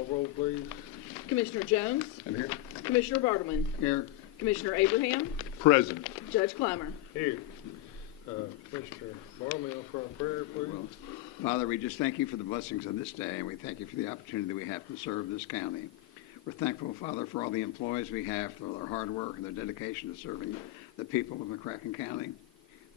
Call roll, please. Commissioner Jones? I'm here. Commissioner Bartleman? Here. Commissioner Abraham? Present. Judge Clymer? Here. Commissioner Bartleman for our prayer, please. Well, Father, we just thank you for the blessings of this day, and we thank you for the opportunity that we have to serve this county. We're thankful, Father, for all the employees we have, for their hard work and their dedication to serving the people of McCracken County.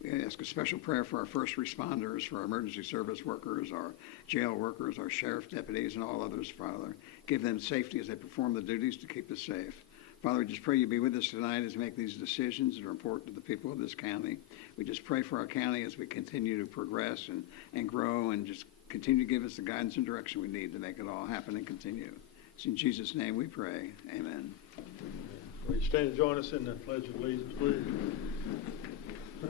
We ask a special prayer for our first responders, for our emergency service workers, our jail workers, our sheriff deputies, and all others, Father. Give them safety as they perform the duties to keep us safe. Father, we just pray you be with us tonight as we make these decisions that are important to the people of this county. We just pray for our county as we continue to progress and grow, and just continue to give us the guidance and direction we need to make it all happen and continue. It's in Jesus' name we pray. Amen. Will you stand and join us in the Pledge of Allegiance, please? I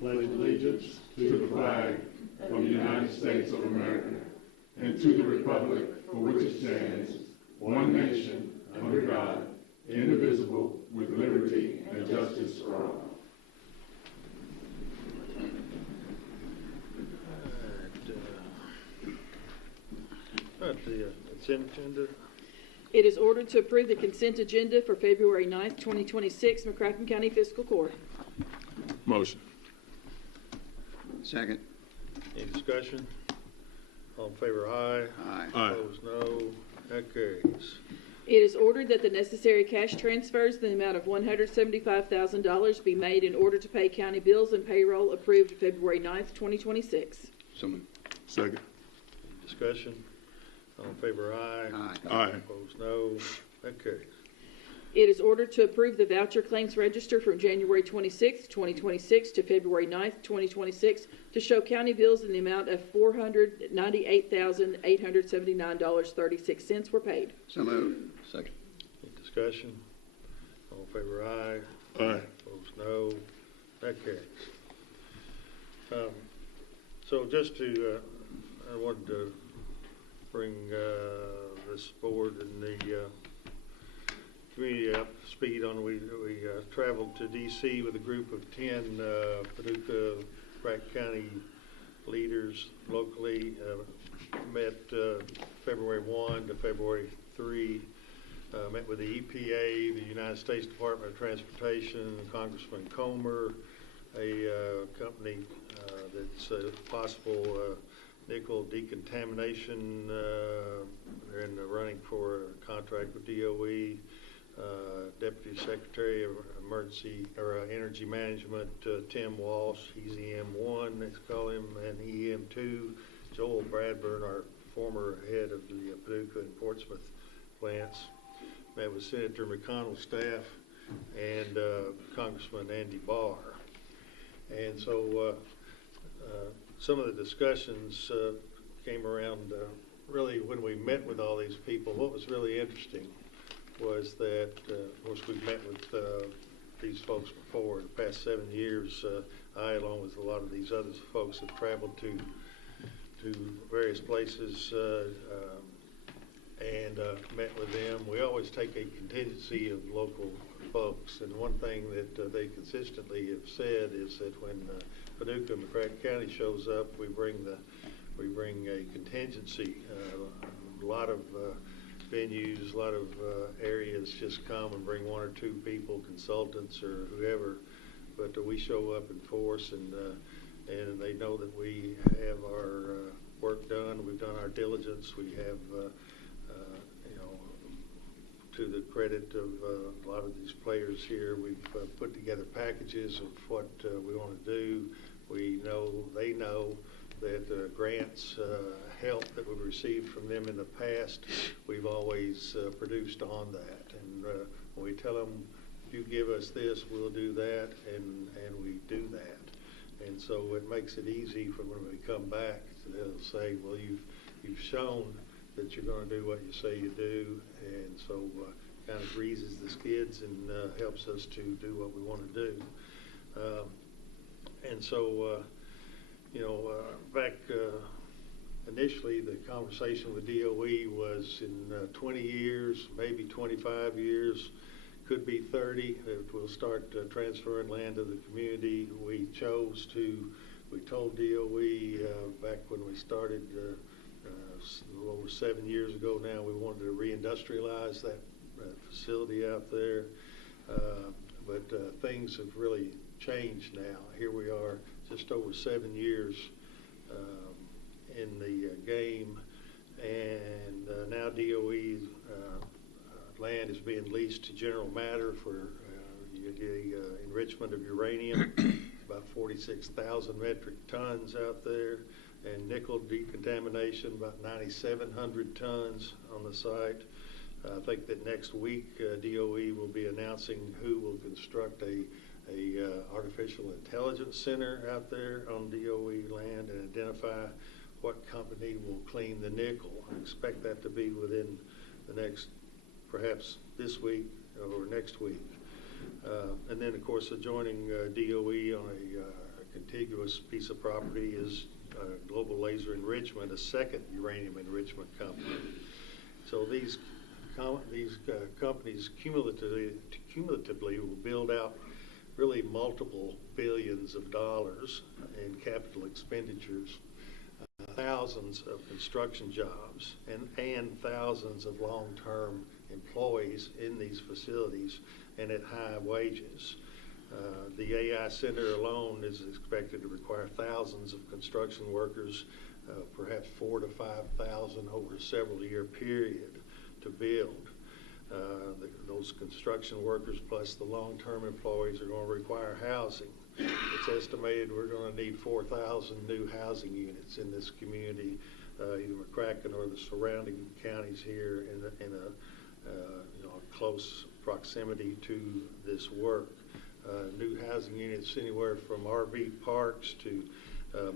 pledge allegiance to the flag of the United States of America and to the republic for which it stands, one nation, under God, indivisible, with liberty and justice for all. The consent agenda. It is ordered to approve the consent agenda for February 9th, 2026, McCracken County Fiscal Court. Motion. Second. Any discussion? All in favor, aye. Aye. Aye. Opposed, no. That carries. It is ordered that the necessary cash transfers in the amount of $175,000 be made in order to pay county bills and payroll approved February 9th, 2026. So moved. Second. Any discussion? All in favor, aye. Aye. Aye. Opposed, no. That carries. It is ordered to approve the voucher claims register from January 26th, 2026 to February 9th, 2026 to show county bills in the amount of $498,879.36 were paid. So moved. Second. Any discussion? All in favor, aye. Aye. Opposed, no. That carries. So just to, I wanted to bring this board and the community up to speed on. We traveled to D.C. with a group of 10 Paducah, McCracken County leaders locally. Met February 1 to February 3. Met with the EPA, the United States Department of Transportation, Congressman Comer, a company that's possible nickel decontamination. They're in the running for a contract with DOE. Deputy Secretary of Emergency or Energy Management, Tim Walsh, he's EM1, they call him, and EM2, Joel Bradburn, our former head of the Paducah and Portsmouth plants. Met with Senator McConnell's staff and Congressman Andy Barr. And so some of the discussions came around really when we met with all these people. What was really interesting was that, of course, we've met with these folks before. The past 7 years, I, along with a lot of these other folks, have traveled to various places and met with them. We always take a contingency of local folks, and one thing that they consistently have said is that when Paducah and McCracken County shows up, we bring a contingency. A lot of venues, a lot of areas just come and bring one or two people, consultants or whoever, but we show up in force, and they know that we have our work done. We've done our diligence. We have, to the credit of a lot of these players here, we've put together packages of what we want to do. We know, they know that grants, help that we've received from them in the past, we've always produced on that. And when we tell them, if you give us this, we'll do that, and we do that. And so it makes it easy for when we come back, they'll say, well, you've shown that you're going to do what you say you do, and so kind of greases the skids and helps us to do what we want to do. And so, back initially the conversation with DOE was in 20 years, maybe 25 years, could be 30, that we'll start transferring land to the community. We told DOE back when we started A little over 7 years ago now, we wanted to reindustrialize that facility out there. But things have really changed now. Here we are, just over 7 years in the game, and now DOE land is being leased to General Matter for the enrichment of uranium, about 46,000 metric tons out there, and nickel decontamination, about 9,700 tons on the site. I think that next week DOE will be announcing who will construct a artificial intelligence center out there on DOE land and identify what company will clean the nickel. I expect that to be within the next, perhaps this week or next week. And then, of course, adjoining DOE on a contiguous piece of property is Global Laser Enrichment, a second uranium enrichment company. So these companies cumulatively will build out really multiple billions of dollars in capital expenditures, thousands of construction jobs, and thousands of long-term employees in these facilities and at high wages. The AI Center alone is expected to require thousands of construction workers, perhaps 4,000 to 5,000 over a several-year period to build. Those construction workers plus the long-term employees are going to require housing. It's estimated we're going to need 4,000 new housing units in this community, either McCracken or the surrounding counties here in a close proximity to this work. New housing units anywhere from RV parks to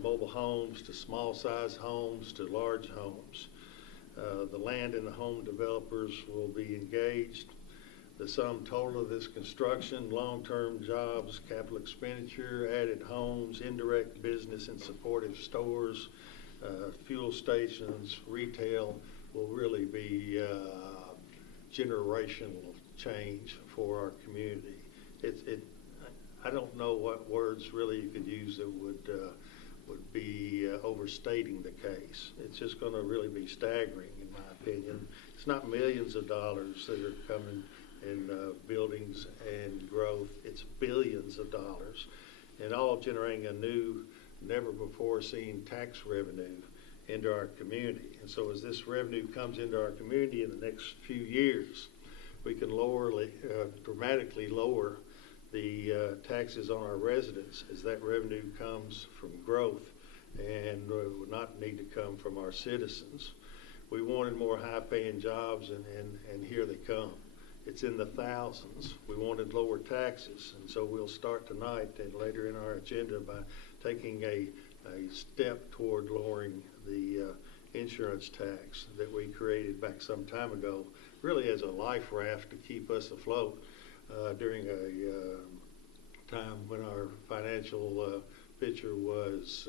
mobile homes to small-size homes to large homes. The land and the home developers will be engaged. The sum total of this construction, long-term jobs, capital expenditure, added homes, indirect business and supportive stores, fuel stations, retail will really be generational change for our community. I don't know what words really you could use that would be overstating the case. It's just going to really be staggering, in my opinion. It's not millions of dollars that are coming in buildings and growth. It's billions of dollars, and all generating a new, never-before-seen tax revenue into our community. And so as this revenue comes into our community in the next few years, we can dramatically lower the taxes on our residents as that revenue comes from growth and would not need to come from our citizens. We wanted more high-paying jobs, and here they come. It's in the thousands. We wanted lower taxes, and so we'll start tonight and later in our agenda by taking a step toward lowering the insurance tax that we created back some time ago, really as a life raft to keep us afloat during a time when our financial picture was,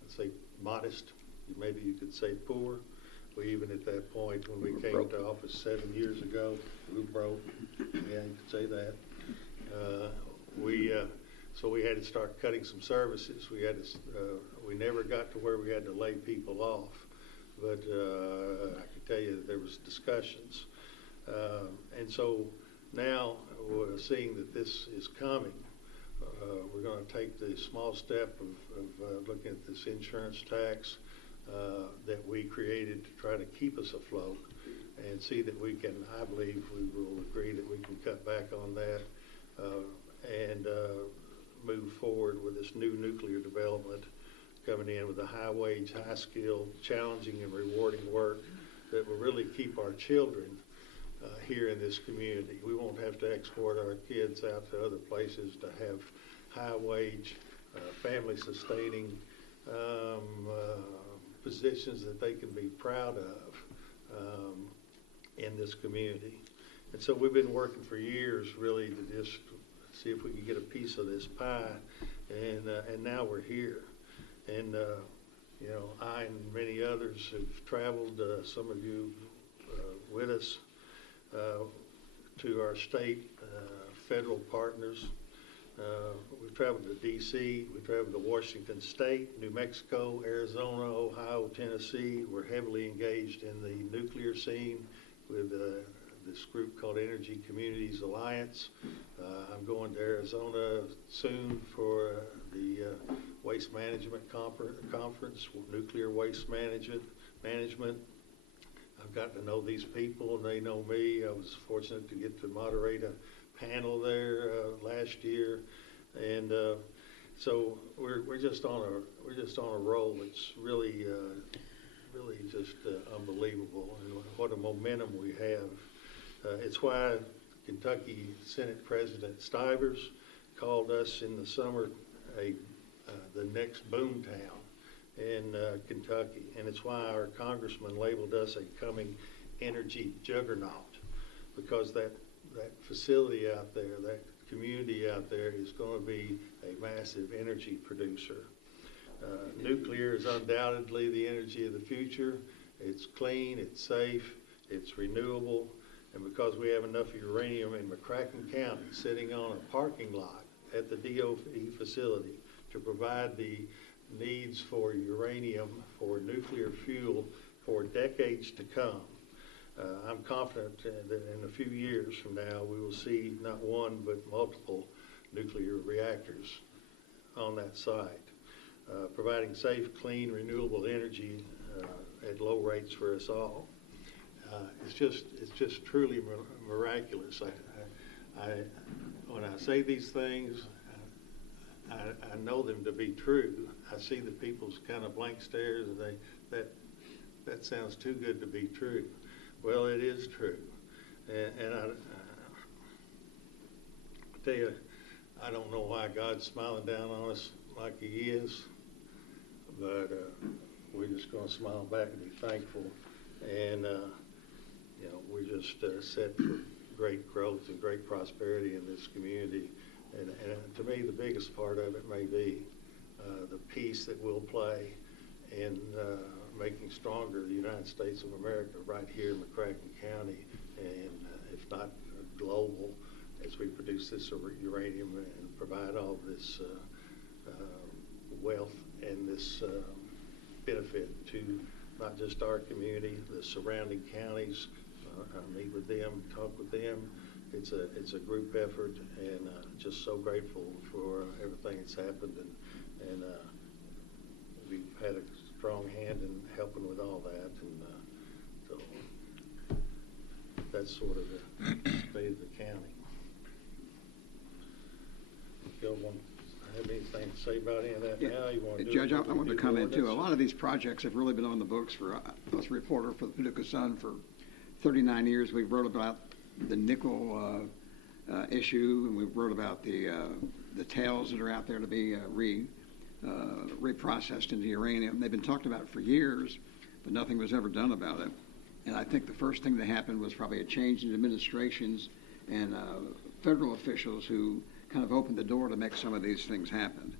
let's say, modest. Maybe you could say poor. We even at that point when we came to office 7 years ago, we were broke. Yeah, you could say that. So we had to start cutting some services. We never got to where we had to lay people off, but I can tell you that there was discussions. And so now we're seeing that this is coming. We're going to take the small step of looking at this insurance tax that we created to try to keep us afloat and see that we can, I believe we will agree that we can cut back on that and move forward with this new nuclear development coming in with a high-wage, high-skilled, challenging and rewarding work that will really keep our children here in this community. We won't have to export our kids out to other places to have high-wage, family-sustaining positions that they can be proud of in this community. And so we've been working for years really to just see if we can get a piece of this pie, and now we're here. And I and many others have traveled, some of you with us, to our state, federal partners, We've traveled to D.C., we traveled to Washington State, New Mexico, Arizona, Ohio, Tennessee. We're heavily engaged in the nuclear scene with this group called Energy Communities Alliance. I'm going to Arizona soon for the Waste Management Conference, Nuclear Waste Management. I've got to know these people, and they know me. I was fortunate to get to moderate a panel there last year, and so we're just on a roll. It's really just unbelievable, and what a momentum we have. It's why Kentucky Senate President Stivers called us in the summer the next boom town in Kentucky, and it's why our congressman labeled us a coming energy juggernaut, because that facility out there, that community out there is going to be a massive energy producer. Nuclear is undoubtedly the energy of the future. It's clean, it's safe, it's renewable, and because we have enough uranium in McCracken County sitting on a parking lot at the DOE facility to provide the needs for uranium, for nuclear fuel for decades to come, I'm confident that in a few years from now we will see not one but multiple nuclear reactors on that site, providing safe, clean, renewable energy at low rates for us all. It's just truly miraculous. When I say these things, I know them to be true. I see the people's kind of blank stares, and that sounds too good to be true. Well, it is true, and I tell you, I don't know why God's smiling down on us like He is, but we're just going to smile back and be thankful, and we're just set for great growth and great prosperity in this community. And to me, the biggest part of it may be the piece that we'll play in making stronger the United States of America right here in McCracken County, and if not global, as we produce this uranium and provide all this wealth and this benefit to not just our community, the surrounding counties. I meet with them, talk with them. It's a group effort, and just so grateful for everything that's happened, and we've had a strong hand in helping with all that, and so that's sort of the state of the county. If y'all want to have anything to say about any of that now, you want to do Judge, it? I want to comment too. A lot of these projects have really been on the books for us. A reporter for the Paducah Sun for 39 years. We wrote about the nickel issue, and we wrote about the tails that are out there to be reprocessed into uranium. They've been talked about for years, but nothing was ever done about it. And I think the first thing that happened was probably a change in administrations and federal officials who kind of opened the door to make some of these things happen.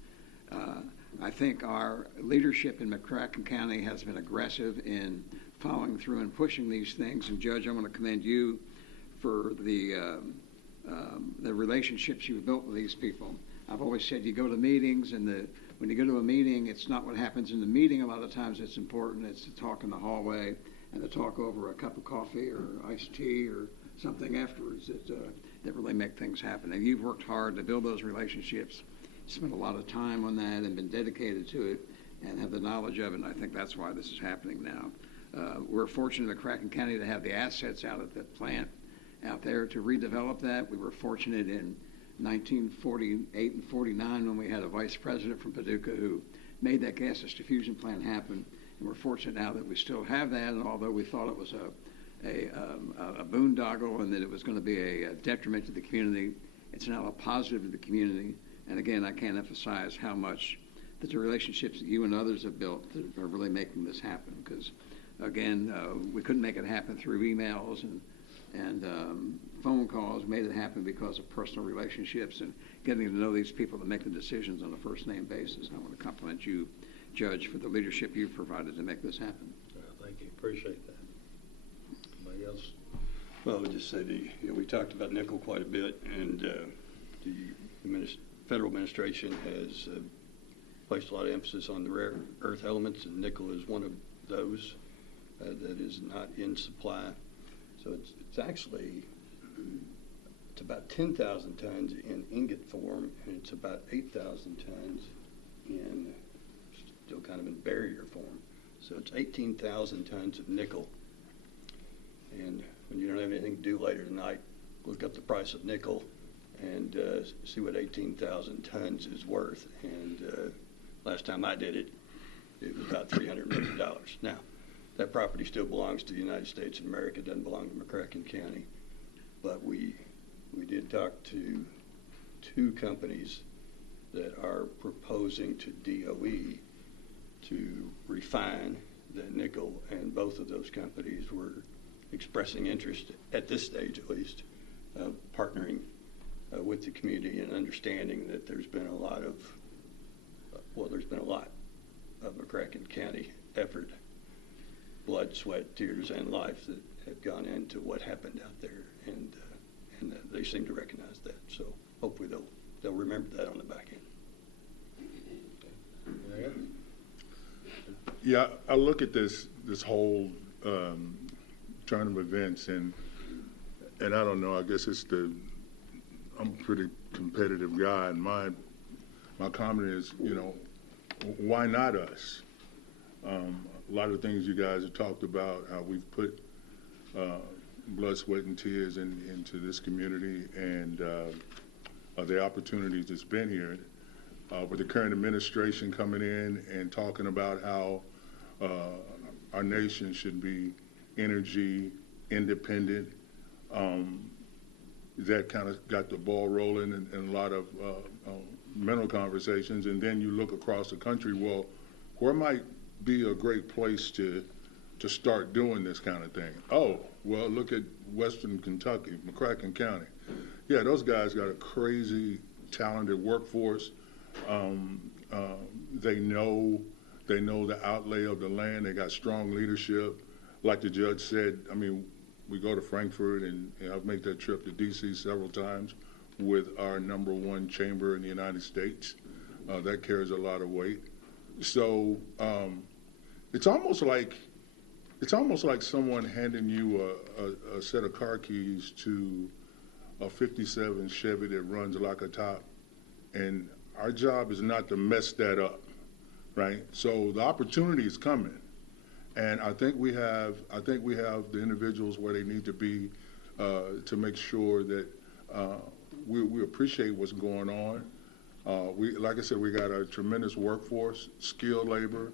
I think our leadership in McCracken County has been aggressive in following through and pushing these things. And Judge, I want to commend you for the relationships you've built with these people. I've always said you go to meetings, and when you go to a meeting, it's not what happens in the meeting. A lot of times it's important. It's to talk in the hallway and to talk over a cup of coffee or iced tea or something afterwards that really make things happen. And you've worked hard to build those relationships, spent a lot of time on that and been dedicated to it and have the knowledge of it, and I think that's why this is happening now. We're fortunate in McCracken County to have the assets out at the plant out there to redevelop that. We were fortunate in 1948 and 49 when we had a vice president from Paducah who made that gaseous diffusion plant happen. And we're fortunate now that we still have that, and although we thought it was a boondoggle and that it was going to be a detriment to the community, it's now a positive to the community. And again, I can't emphasize how much that the relationships that you and others have built are really making this happen, because again, we couldn't make it happen through emails and phone calls. We made it happen because of personal relationships and getting to know these people to make the decisions on a first-name basis. I want to compliment you, Judge, for the leadership you've provided to make this happen. Thank you. Appreciate that. Anybody else? Well, I would just say we talked about nickel quite a bit, and the federal administration has placed a lot of emphasis on the rare earth elements, and nickel is one of those that is not in supply. So it's actually it's about 10,000 tons in ingot form, and it's about 8,000 tons in still kind of in barrier form. So it's 18,000 tons of nickel. And when you don't have anything to do later tonight, look up the price of nickel and see what 18,000 tons is worth. And last time I did it, it was about $300 million. Now, that property still belongs to the United States of America. It doesn't belong to McCracken County. But we did talk to 2 companies that are proposing to DOE to refine that nickel, and both of those companies were expressing interest, at this stage at least, of partnering with the community and understanding that there's been a lot of McCracken County effort, blood, sweat, tears, and life that have gone into what happened out there, and they seem to recognize that. So hopefully they'll remember that on the back end. Yeah, I look at this whole turn of events, and I don't know. I guess I'm a pretty competitive guy, and my comment is, why not us? A lot of things you guys have talked about, how we've put blood, sweat, and tears into this community, and the opportunities that's been here. With the current administration coming in and talking about how our nation should be energy independent, that kind of got the ball rolling in a lot of mental conversations. And then you look across the country, well, where might be a great place to start doing this kind of thing? Oh, well, look at Western Kentucky, McCracken County. Yeah, those guys got a crazy talented workforce. They know the outlay of the land. They got strong leadership. Like the judge said, I mean, we go to Frankfurt, and I've made that trip to D.C. several times with our #1 chamber in the United States. That carries a lot of weight. So it's almost like someone handing you a set of car keys to a '57 Chevy that runs like a top, and our job is not to mess that up, right? So the opportunity is coming, and I think we have the individuals where they need to be to make sure that we appreciate what's going on. Like I said, we got a tremendous workforce, skilled labor.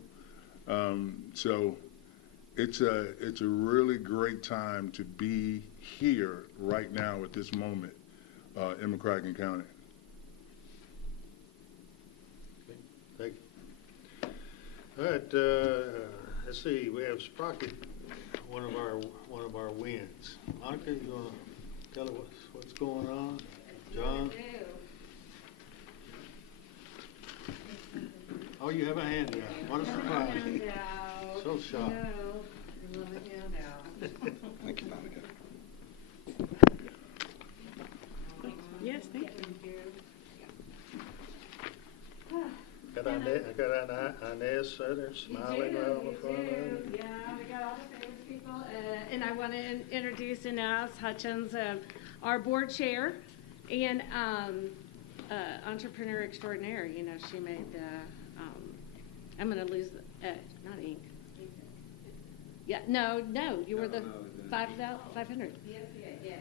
So it's a really great time to be here right now at this moment in McCracken County. Thank you. All right, let's see. We have Sprocket, one of our wins. Monica, you want to tell us what's going on? John? Oh, you have a handout. What a surprise. So shocked. Thank you, Monica. Yes, thank you. Got Inez there smiling right on the front of it. Yeah, we got all the famous people. And I want to introduce Inez Hutchins, our board chair and entrepreneur extraordinaire. You know, she made the, I'm going to lose, not ink. Yeah, no, you were the 500.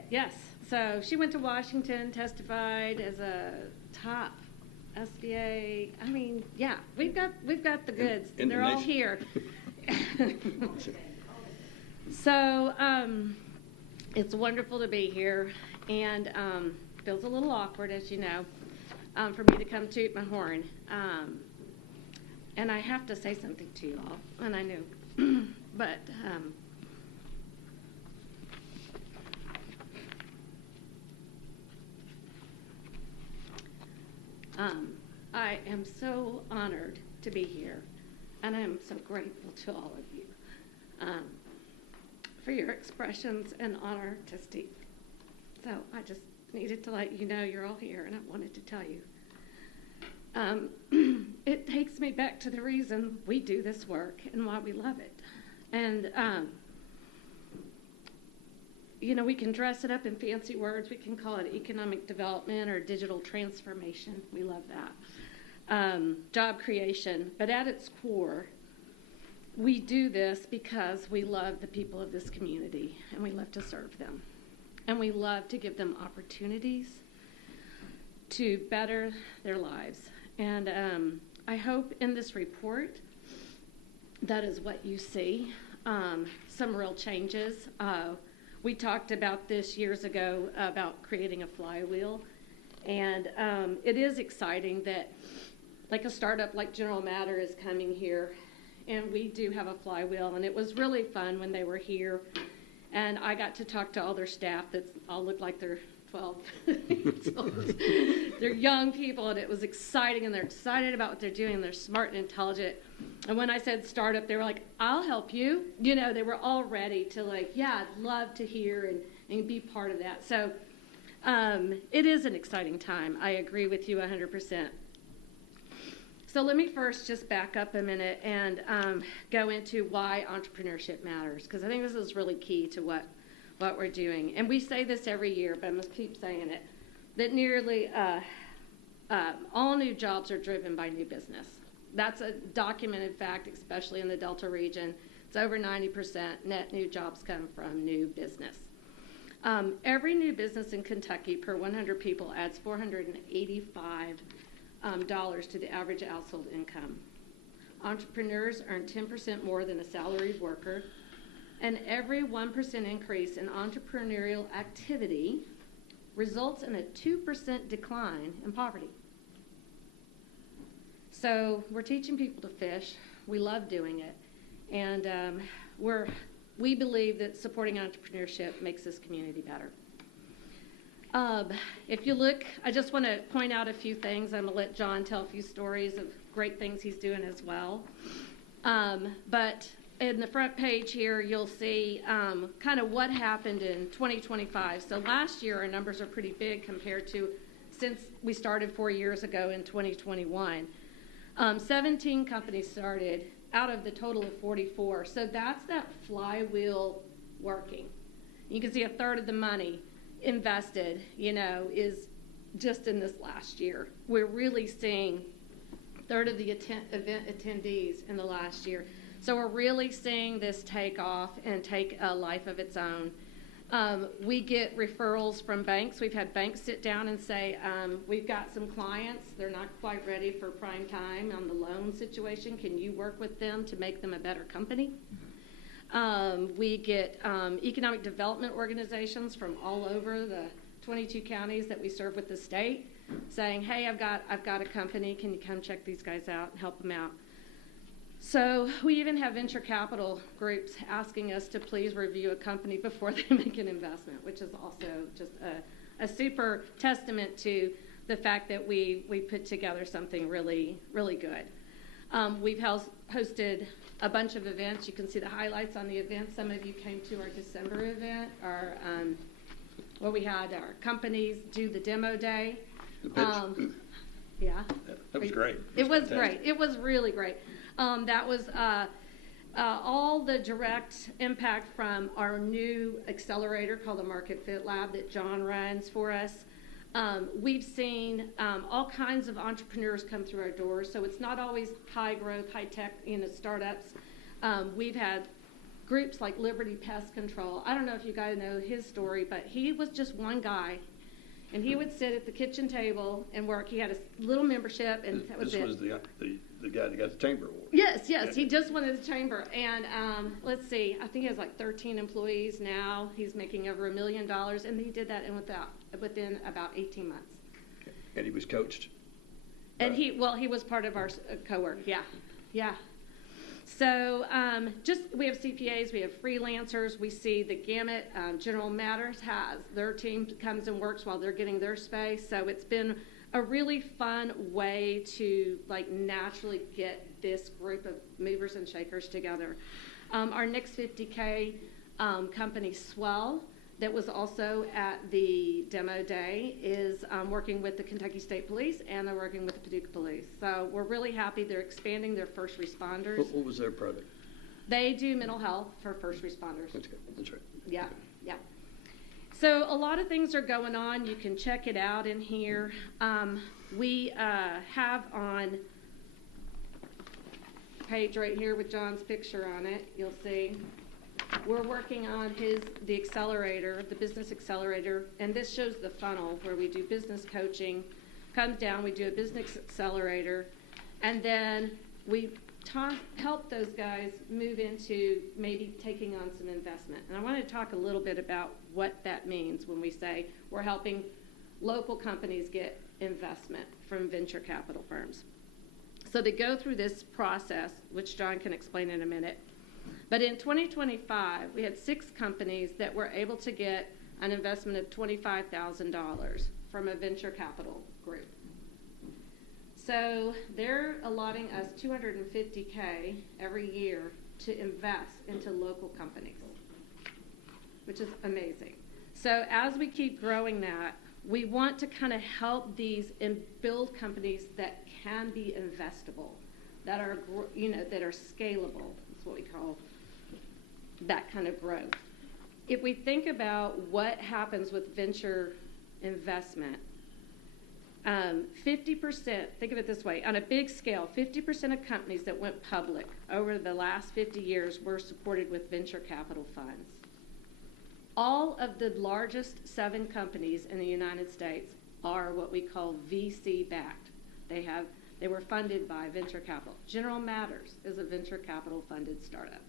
Yes. So she went to Washington, testified as a top SBA. I mean, yeah, we've got the goods. They're all here. So it's wonderful to be here, and feels a little awkward, as you know, for me to come toot my horn. And I have to say something to you all, and I knew, but I am so honored to be here, and I am so grateful to all of you for your expressions and honor to Steve. So I just needed to let you know you're all here, and I wanted to tell you it takes me back to the reason we do this work and why we love it. And, we can dress it up in fancy words. We can call it economic development or digital transformation. We love that. Job creation. But at its core, we do this because we love the people of this community and we love to serve them. And we love to give them opportunities to better their lives. And I hope in this report that is what you see, some real changes. We talked about this years ago about creating a flywheel. And it is exciting that like a startup like General Matter is coming here. And we do have a flywheel. And it was really fun when they were here. And I got to talk to all their staff that all look like they're 12 years old. They're young people, and it was exciting, and they're excited about what they're doing, and they're smart and intelligent. And when I said startup, they were like, I'll help you. They were all ready to I'd love to hear and be part of that. So it is an exciting time. I agree with you 100%. So let me first just back up a minute and go into why entrepreneurship matters, because I think this is really key to what we're doing. And we say this every year, but I must keep saying it, that nearly all new jobs are driven by new business. That's a documented fact, especially in the Delta region. It's over 90% net new jobs come from new business. Every new business in Kentucky per 100 people adds $485 to the average household income. Entrepreneurs earn 10% more than a salaried worker, and every 1% increase in entrepreneurial activity results in a 2% decline in poverty. So we're teaching people to fish. We love doing it. And we believe that supporting entrepreneurship makes this community better. If you look, I just want to point out a few things. I'm going to let John tell a few stories of great things he's doing as well. But in the front page here, you'll see kind of what happened in 2025. So last year, our numbers are pretty big compared to since we started 4 years ago in 2021. 17 companies started out of the total of 44. So that's that flywheel working. You can see a third of the money invested, is just in this last year. We're really seeing a third of the event attendees in the last year. So we're really seeing this take off and take a life of its own. We get referrals from banks. We've had banks sit down and say, we've got some clients. They're not quite ready for prime time on the loan situation. Can you work with them to make them a better company? We get economic development organizations from all over the 22 counties that we serve with the state saying, hey, I've got a company. Can you come check these guys out and help them out? So we even have venture capital groups asking us to please review a company before they make an investment, which is also just a super testament to the fact that we put together something really, really good. We've hosted a bunch of events. You can see the highlights on the event. Some of you came to our December event, where we had our companies do the demo day. The pitch. Yeah. That was great. It was great. It was really great. That was all the direct impact from our new accelerator called the Market Fit Lab that John runs for us. We've seen all kinds of entrepreneurs come through our doors, so it's not always high growth, high tech, startups. We've had groups like Liberty Pest Control. I don't know if you guys know his story, but he was just one guy, and he would sit at the kitchen table and work. He had a little membership, and that was it. This was the guy that got the chamber award. Yes, he just wanted the chamber. And let's see, I think he has like 13 employees now. He's making over $1 million, and he did that within about 18 months. And he was coached. And he was part of our co-work. Yeah. So we have CPAs, we have freelancers, we see the gamut. General Matters has their team comes and works while they're getting their space. So it's been a really fun way to naturally get this group of movers and shakers together. Our next 50K company, Swell, that was also at the demo day is working with the Kentucky State Police, and they're working with the Paducah Police. So we're really happy. They're expanding their first responders. What was their product? They do mental health for first responders. That's good. That's right. Yeah, yeah. So a lot of things are going on. You can check it out in here. We have on page right here with John's picture on it, you'll see. We're working on the accelerator, the business accelerator, and this shows the funnel where we do business coaching, comes down, we do a business accelerator, and then we help those guys move into maybe taking on some investment. And I want to talk a little bit about what that means when we say we're helping local companies get investment from venture capital firms. So they go through this process, which John can explain in a minute. But in 2025, we had 6 companies that were able to get an investment of $25,000 from a venture capital group. So they're allotting us $250K every year to invest into local companies, which is amazing. So as we keep growing that, we want to kind of help these and build companies that can be investable, that are, that are scalable. That's what we call that kind of growth. If we think about what happens with venture investment, 50%, think of it this way, on a big scale, 50% of companies that went public over the last 50 years were supported with venture capital funds. All of the largest 7 companies in the United States are what we call VC-backed. They were funded by venture capital. General Matters is a venture capital funded startup.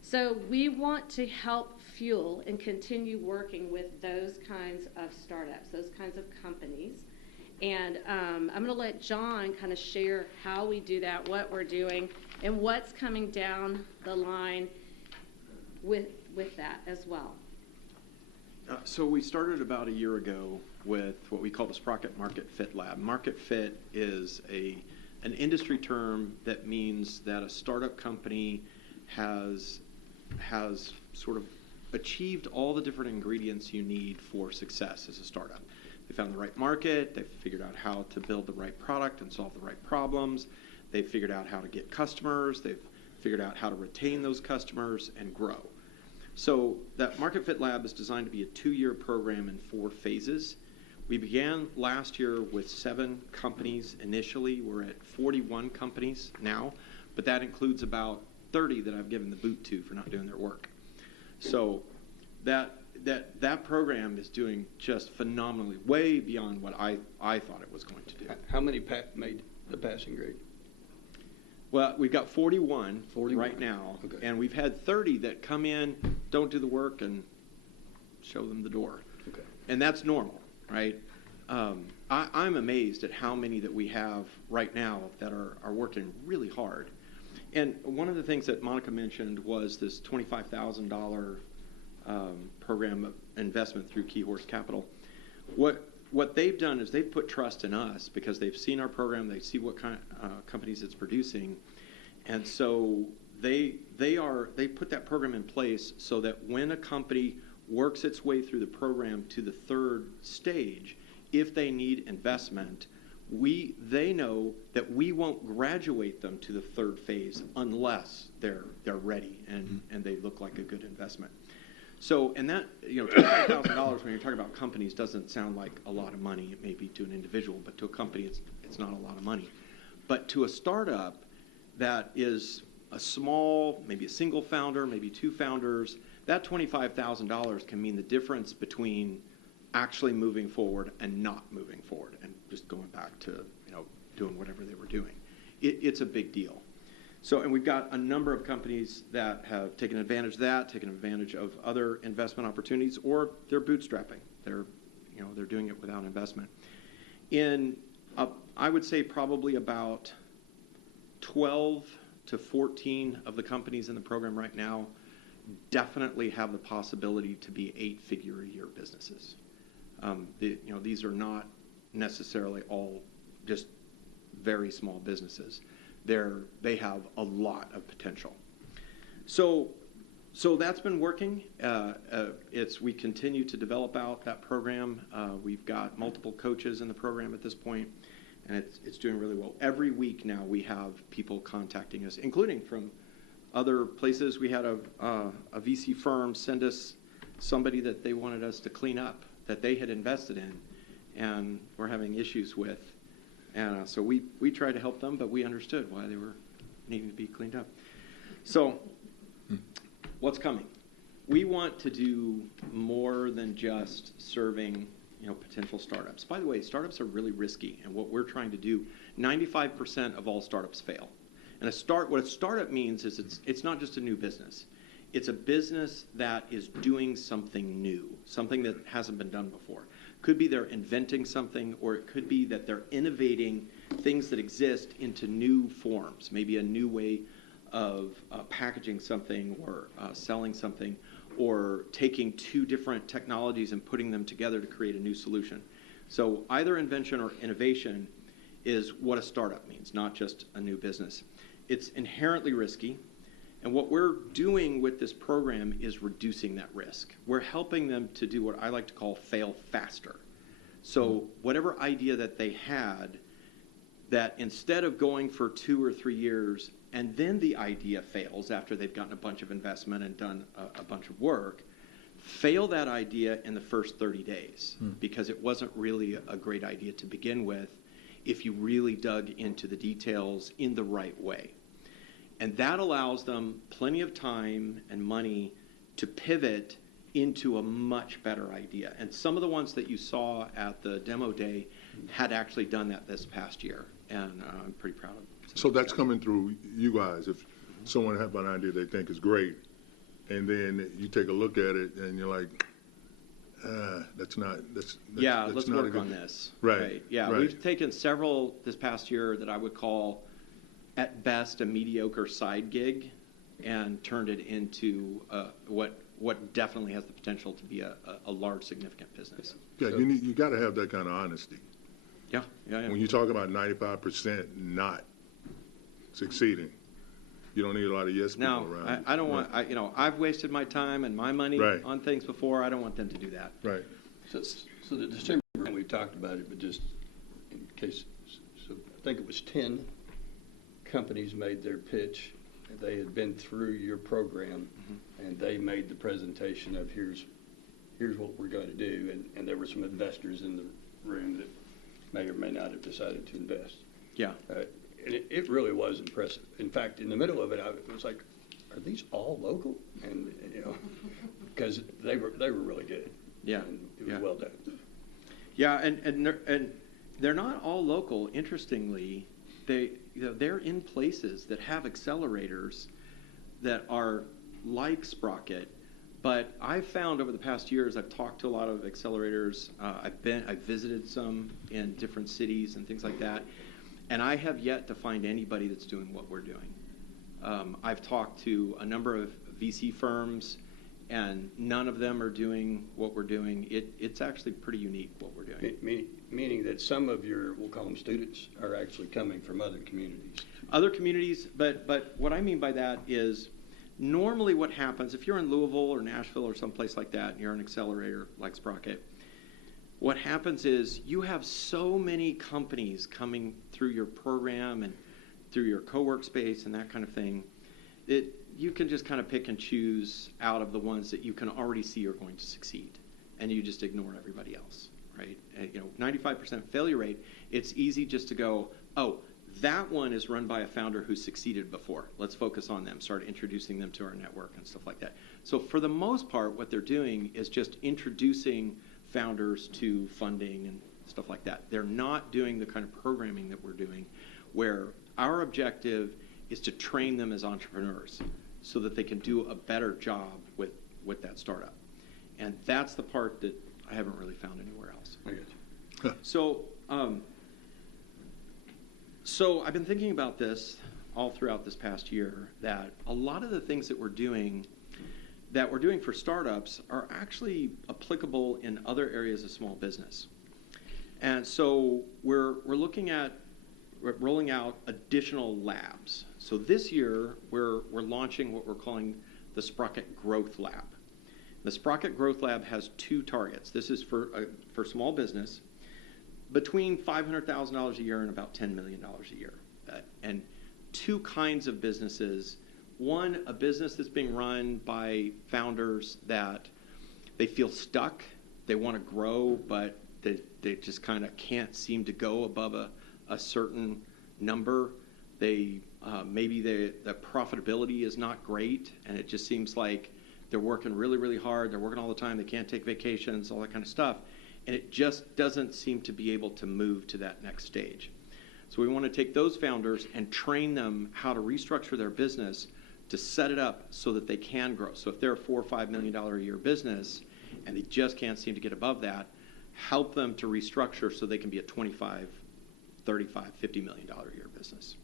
So we want to help fuel and continue working with those kinds of startups, those kinds of companies. And I'm going to let John kind of share how we do that, what we're doing, and what's coming down the line with that as well. So we started about a year ago with what we call the Sprocket Market Fit Lab. Market Fit is an industry term that means that a startup company has sort of achieved all the different ingredients you need for success as a startup. They found the right market, they've figured out how to build the right product and solve the right problems, they've figured out how to get customers, they've figured out how to retain those customers and grow. So that Market Fit Lab is designed to be a 2-year program in 4 phases. We began last year with 7 companies initially. We're at 41 companies now, but that includes about 30 that I've given the boot to for not doing their work. So that program is doing just phenomenally, way beyond what I thought it was going to do. How many made the passing grade? Well, we've got 41 right now, okay. And we've had 30 that come in, don't do the work, and show them the door. Okay. And that's normal, right? I'm amazed at how many that we have right now that are working really hard. And one of the things that Monica mentioned was this $25,000 program of investment through Key Horse Capital. What they've done is they've put trust in us because they've seen our program, they see what kind of companies it's producing, and so they put that program in place so that when a company works its way through the program to the 3rd stage, if they need investment, they know that we won't graduate them to the 3rd phase unless they're ready and they look like a good investment. So, and that, $25,000 when you're talking about companies doesn't sound like a lot of money. It may be to an individual, but to a company, it's not a lot of money. But to a startup that is a small, maybe a single founder, maybe 2 founders, that $25,000 can mean the difference between actually moving forward and not moving forward and just going back to, doing whatever they were doing. It's a big deal. So, and we've got a number of companies that have taken advantage of that, taken advantage of other investment opportunities, or they're bootstrapping. They're doing it without investment. I would say probably about 12 to 14 of the companies in the program right now definitely have the possibility to be 8-figure-a-year businesses. These are not necessarily all just very small businesses. They have a lot of potential. So So that's been working. We continue to develop out that program. We've got multiple coaches in the program at this point, and it's doing really well. Every week now we have people contacting us, including from other places. We had a VC firm send us somebody that they wanted us to clean up that they had invested in and were having issues with. And so we tried to help them, but we understood why they were needing to be cleaned up. So what's coming? We want to do more than just serving, potential startups. By the way, startups are really risky, and what we're trying to do, 95% of all startups fail. And what a startup means is it's not just a new business. It's a business that is doing something new, something that hasn't been done before. Could be they're inventing something, or it could be that they're innovating things that exist into new forms, maybe a new way of packaging something or selling something, or taking two different technologies and putting them together to create a new solution. So either invention or innovation is what a startup means, not just a new business. It's inherently risky, and what we're doing with this program is reducing that risk. We're helping them to do what I like to call fail faster. So whatever idea that they had, that instead of going for 2 or 3 years and then the idea fails after they've gotten a bunch of investment and done a bunch of work, fail that idea in the first 30 days because it wasn't really a great idea to begin with if you really dug into the details in the right way. And that allows them plenty of time and money to pivot into a much better idea. And some of the ones that you saw at the demo day had actually done that this past year, and I'm pretty proud of them. So that's coming through you guys. If someone has an idea they think is great, and then you take a look at it and you're like, let's work on this. Right. Yeah, right. We've taken several this past year that I would call, at best, a mediocre side gig, and turned it into what definitely has the potential to be a large, significant business. Yeah, So- you got to have that kind of honesty. Yeah. When you talk about 95% not succeeding, you don't need a lot of yes people Now, around. I don't want, I've wasted my time and my money Right. on things before. I don't want them to do that. Right. So the December grant, we've talked about it, but just in case, so I think it was 10 companies made their pitch. They had been through your program, and they made the presentation of here's what we're going to do, and there were some investors in the room that may or may not have decided to invest. Yeah. And it really was impressive. In fact, in the middle of it, I was like, are these all local? And, because they were really good. Yeah. And it was well done. Yeah, and they're not all local. Interestingly, they're in places that have accelerators that are like Sprocket. But I've found over the past years, I've talked to a lot of accelerators. I've visited some in different cities and things like that, and I have yet to find anybody that's doing what we're doing. I've talked to a number of VC firms, and none of them are doing what we're doing. It's actually pretty unique what we're doing. Meaning that some of your, we'll call them students, are actually coming from other communities. Other communities, but what I mean by that is, normally what happens, if you're in Louisville or Nashville or someplace like that, and you're an accelerator like Sprocket, what happens is you have so many companies coming through your program and through your co-work space and that kind of thing, that you can just kind of pick and choose out of the ones that you can already see are going to succeed, and you just ignore everybody else, right? 95% failure rate, it's easy just to go, oh, that one is run by a founder who succeeded before. Let's focus on them, start introducing them to our network and stuff like that. So for the most part, what they're doing is just introducing founders to funding and stuff like that. They're not doing the kind of programming that we're doing, where our objective is to train them as entrepreneurs so that they can do a better job with that startup. And that's the part that I haven't really found anywhere else. I got you. So I've been thinking about this all throughout this past year, that a lot of the things that we're doing for startups are actually applicable in other areas of small business. And so we're looking at rolling out additional labs. So this year we're launching what we're calling the Sprocket Growth Lab. The Sprocket Growth Lab has two targets. This is for small business, between $500,000 a year and about $10 million a year. And two kinds of businesses. One, a business that's being run by founders that they feel stuck, they want to grow, but they just kind of can't seem to go above a certain number. Maybe the profitability is not great, and it just seems like they're working really, really hard. They're working all the time. They can't take vacations, all that kind of stuff. And it just doesn't seem to be able to move to that next stage. So we want to take those founders and train them how to restructure their business to set it up so that they can grow. So if they're a $4 or $5 million a year business and they just can't seem to get above that, help them to restructure so they can be a $25, $35, $50 million a year business.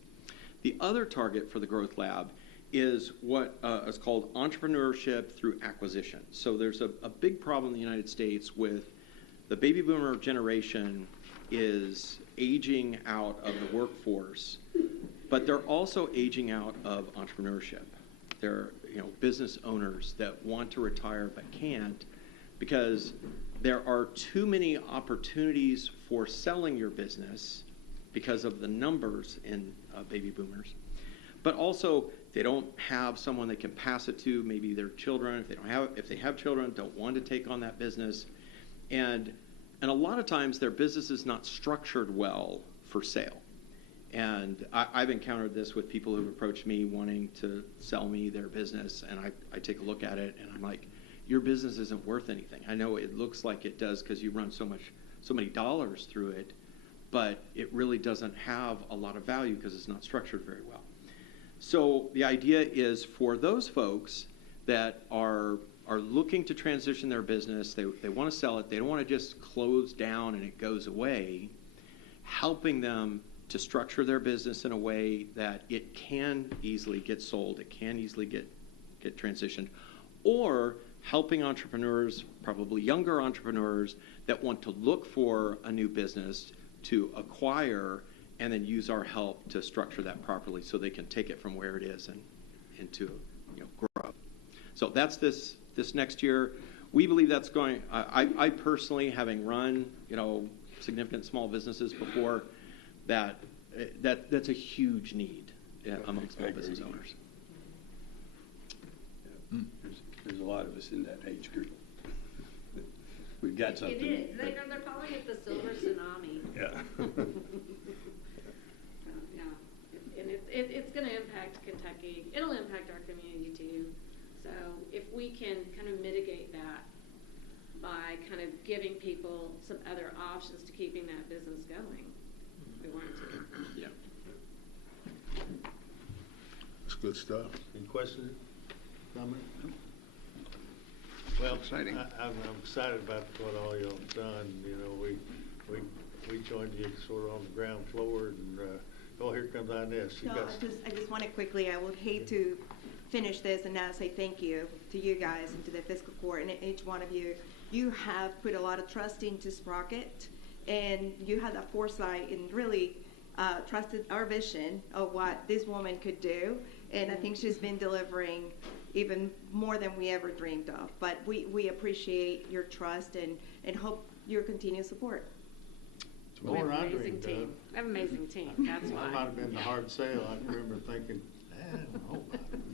The other target for the Growth Lab is what is called entrepreneurship through acquisition. So there's a big problem in the United States with the baby boomer generation is aging out of the workforce, but they're also aging out of entrepreneurship. They're business owners that want to retire but can't because there are too many opportunities for selling your business because of the numbers in baby boomers. But also, they don't have someone they can pass it to, maybe their children. If they have children, don't want to take on that business. And a lot of times, their business is not structured well for sale. And I've encountered this with people who've approached me wanting to sell me their business, and I take a look at it, and I'm like, your business isn't worth anything. I know it looks like it does because you run so many dollars through it, but it really doesn't have a lot of value because it's not structured very well. So the idea is for those folks that are looking to transition their business, they want to sell it, they don't want to just close down and it goes away, helping them to structure their business in a way that it can easily get sold, it can easily get transitioned, or helping entrepreneurs, probably younger entrepreneurs, that want to look for a new business to acquire and then use our help to structure that properly so they can take it from where it is and into grow. So that's this next year. We believe that's going. I personally, having run significant small businesses before, that's a huge need among small business owners. There's a lot of us in that age group. We've got something. It is. They're calling it the silver tsunami. Yeah. Yeah. And it's going to impact Kentucky. It'll impact our community too. So if we can kind of mitigate that by kind of giving people some other options to keeping that business going, we want to. Yeah. That's good stuff. Any questions, comments? Well, Exciting. I'm excited about what all y'all have done. We joined you sort of on the ground floor, and here comes Inez. No, I just want to quickly, I would hate to finish this and not say thank you to you guys and to the fiscal court and each one of you. You have put a lot of trust into Sprocket, and you had that foresight and really trusted our vision of what this woman could do. And I think she's been delivering even more than we ever dreamed of. But we appreciate your trust and hope your continued support. We have an amazing team. We have an amazing team. That's why. That might have been the hard sale. I remember thinking, oh,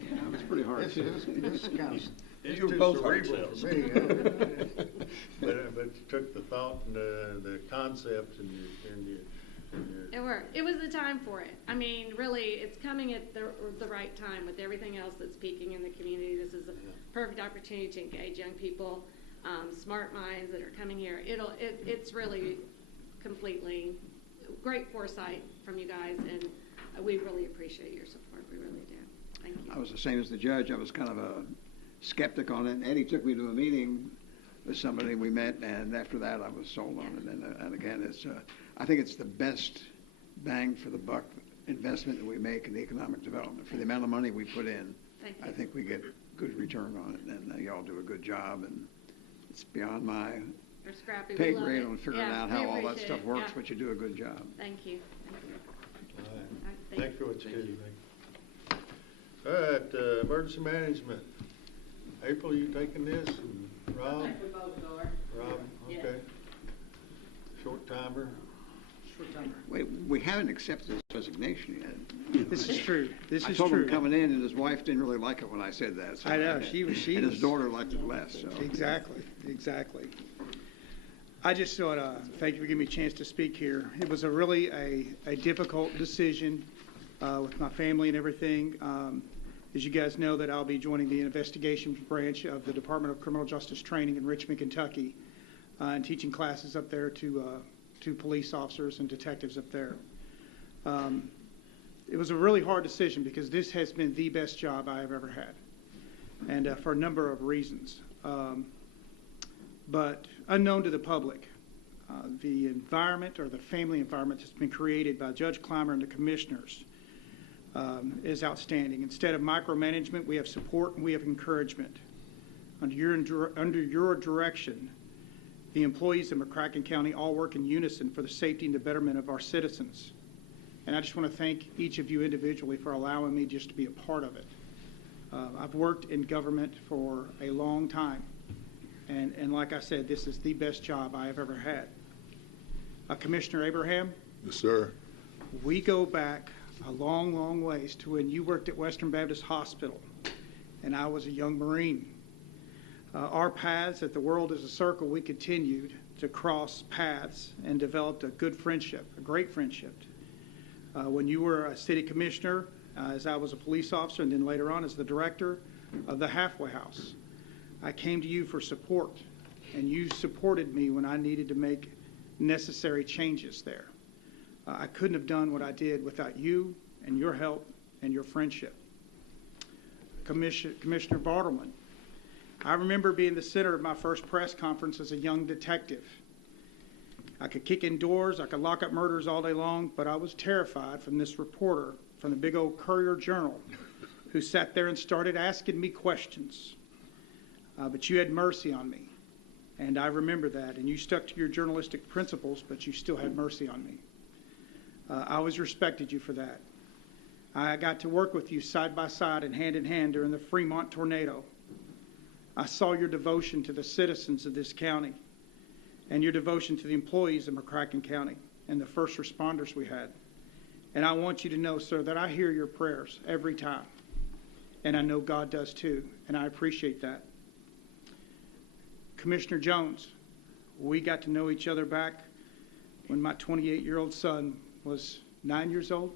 It was pretty hard. this kind of it's You were too both hard cerebral sales. for me. but you took the thought and the concept and you It worked. It was the time for it. I mean, really, it's coming at the right time with everything else that's peaking in the community. This is a perfect opportunity to engage young people, smart minds that are coming here. It's really completely great foresight from you guys, and we really appreciate your support. We really do. Thank you. I was the same as the judge. I was kind of a skeptic on it. And Eddie took me to a meeting with somebody we met, and after that I was sold on it. And again, I think it's the best bang for the buck investment that we make in economic development. For the amount of money we put in, Thank you. I think we get good return on it, and y'all do a good job. And it's beyond my We're scrappy. pay We love grade it. on figuring Yeah, out we how all that appreciate stuff it. works, Yeah. but you do a good job. Thank you. Thank you. All right. All right, Thanks for what you do. All right, emergency management. April, you taking this? And Rob? I think we both are. Rob, Yeah. okay. Short timer. We haven't accepted his resignation yet. This is true. This I is told true. him coming in, and his wife didn't really like it when I said that. So I know, she and was. his daughter liked it less. So. Exactly. I just thought, thank you for giving me a chance to speak here. It was really a difficult decision with my family and everything. As you guys know, that I'll be joining the investigation branch of the Department of Criminal Justice Training in Richmond, Kentucky, and teaching classes up there to police officers and detectives up there. It was a really hard decision because this has been the best job I have ever had, and for a number of reasons. But unknown to the public, the environment or the family environment that's been created by Judge Clymer and the commissioners is outstanding. Instead of micromanagement, we have support and we have encouragement. Under your direction, the employees of McCracken County all work in unison for the safety and the betterment of our citizens. And I just want to thank each of you individually for allowing me just to be a part of it. I've worked in government for a long time. And like I said, this is the best job I have ever had. Commissioner Abraham? Yes, sir. We go back a long, long ways to when you worked at Western Baptist Hospital and I was a young Marine. Our paths at the World is a Circle, we continued to cross paths and developed a good friendship, a great friendship. When you were a city commissioner, as I was a police officer, and then later on as the director of the Halfway House, I came to you for support, and you supported me when I needed to make necessary changes there. I couldn't have done what I did without you and your help and your friendship. Commissioner Bartleman, I remember being the center of my first press conference as a young detective. I could kick in doors, I could lock up murders all day long, but I was terrified from this reporter from the big old Courier Journal who sat there and started asking me questions. But you had mercy on me, and I remember that, and you stuck to your journalistic principles, but you still had mercy on me. I always respected you for that. I got to work with you side by side and hand in hand during the Fremont tornado. I saw your devotion to the citizens of this county and your devotion to the employees of McCracken County and the first responders we had. And I want you to know, sir, that I hear your prayers every time. And I know God does too, and I appreciate that. Commissioner Jones, we got to know each other back when my 28-year-old son was 9 years old.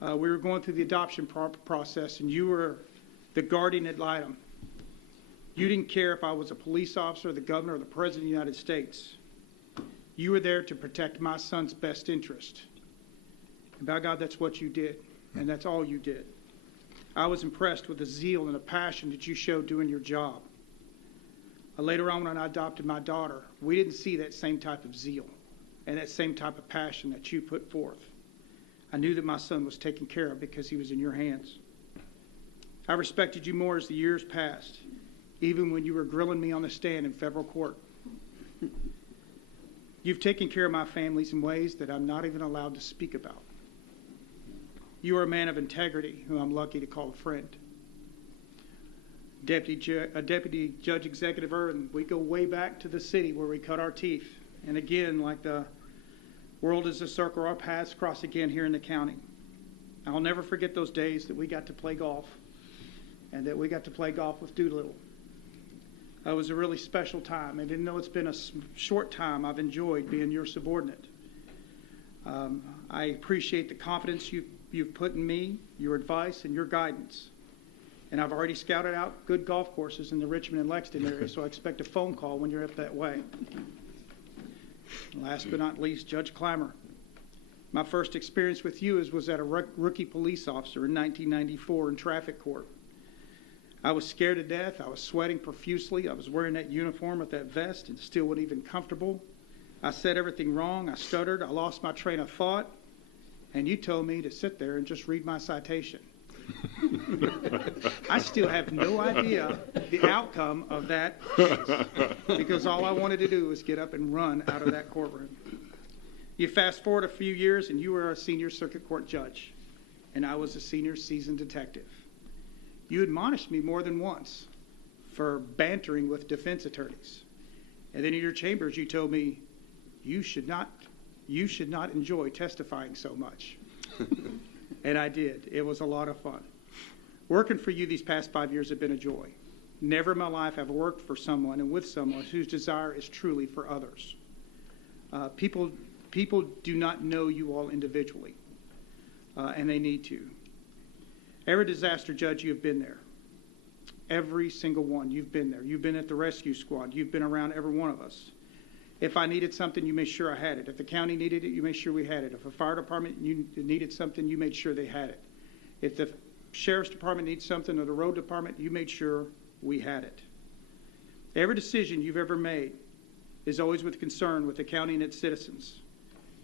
We were going through the adoption process, and you were the guardian ad litem. You didn't care if I was a police officer, the governor, or the president of the United States. You were there to protect my son's best interest. And by God, that's what you did, and that's all you did. I was impressed with the zeal and the passion that you showed doing your job. Later on, when I adopted my daughter, we didn't see that same type of zeal and that same type of passion that you put forth. I knew that my son was taken care of because he was in your hands. I respected you more as the years passed, even when you were grilling me on the stand in federal court. You've taken care of my families in ways that I'm not even allowed to speak about. You are a man of integrity who I'm lucky to call a friend. Deputy Judge Executive Erden, we go way back to the city where we cut our teeth. And again, like the world is a circle, our paths cross again here in the county. I'll never forget those days that we got to play golf and that we got to play golf with Doolittle. It was a really special time. And even though it's been a short time, I've enjoyed being your subordinate. I appreciate the confidence you've put in me, your advice, and your guidance. And I've already scouted out good golf courses in the Richmond and Lexington area, so I expect a phone call when you're up that way. Last but not least, Judge Clymer. My first experience with you was as a rookie police officer in 1994 in traffic court. I was scared to death. I was sweating profusely. I was wearing that uniform with that vest and still wasn't even comfortable. I said everything wrong. I stuttered. I lost my train of thought. And you told me to sit there and just read my citation. I still have no idea the outcome of that because all I wanted to do was get up and run out of that courtroom. You fast forward a few years and you were a senior circuit court judge and I was a senior seasoned detective. You admonished me more than once for bantering with defense attorneys. And then in your chambers, you told me you should not enjoy testifying so much. And I did. It was a lot of fun. Working for you these past 5 years have been a joy. Never in my life have I worked for someone and with someone whose desire is truly for others. People do not know you all individually, and they need to. Every disaster, Judge, you have been there. Every single one, you've been there. You've been at the rescue squad. You've been around every one of us. If I needed something, you made sure I had it. If the county needed it, you made sure we had it. If a fire department needed something, you made sure they had it. If the sheriff's department needs something or the road department, you made sure we had it. Every decision you've ever made is always with concern with the county and its citizens.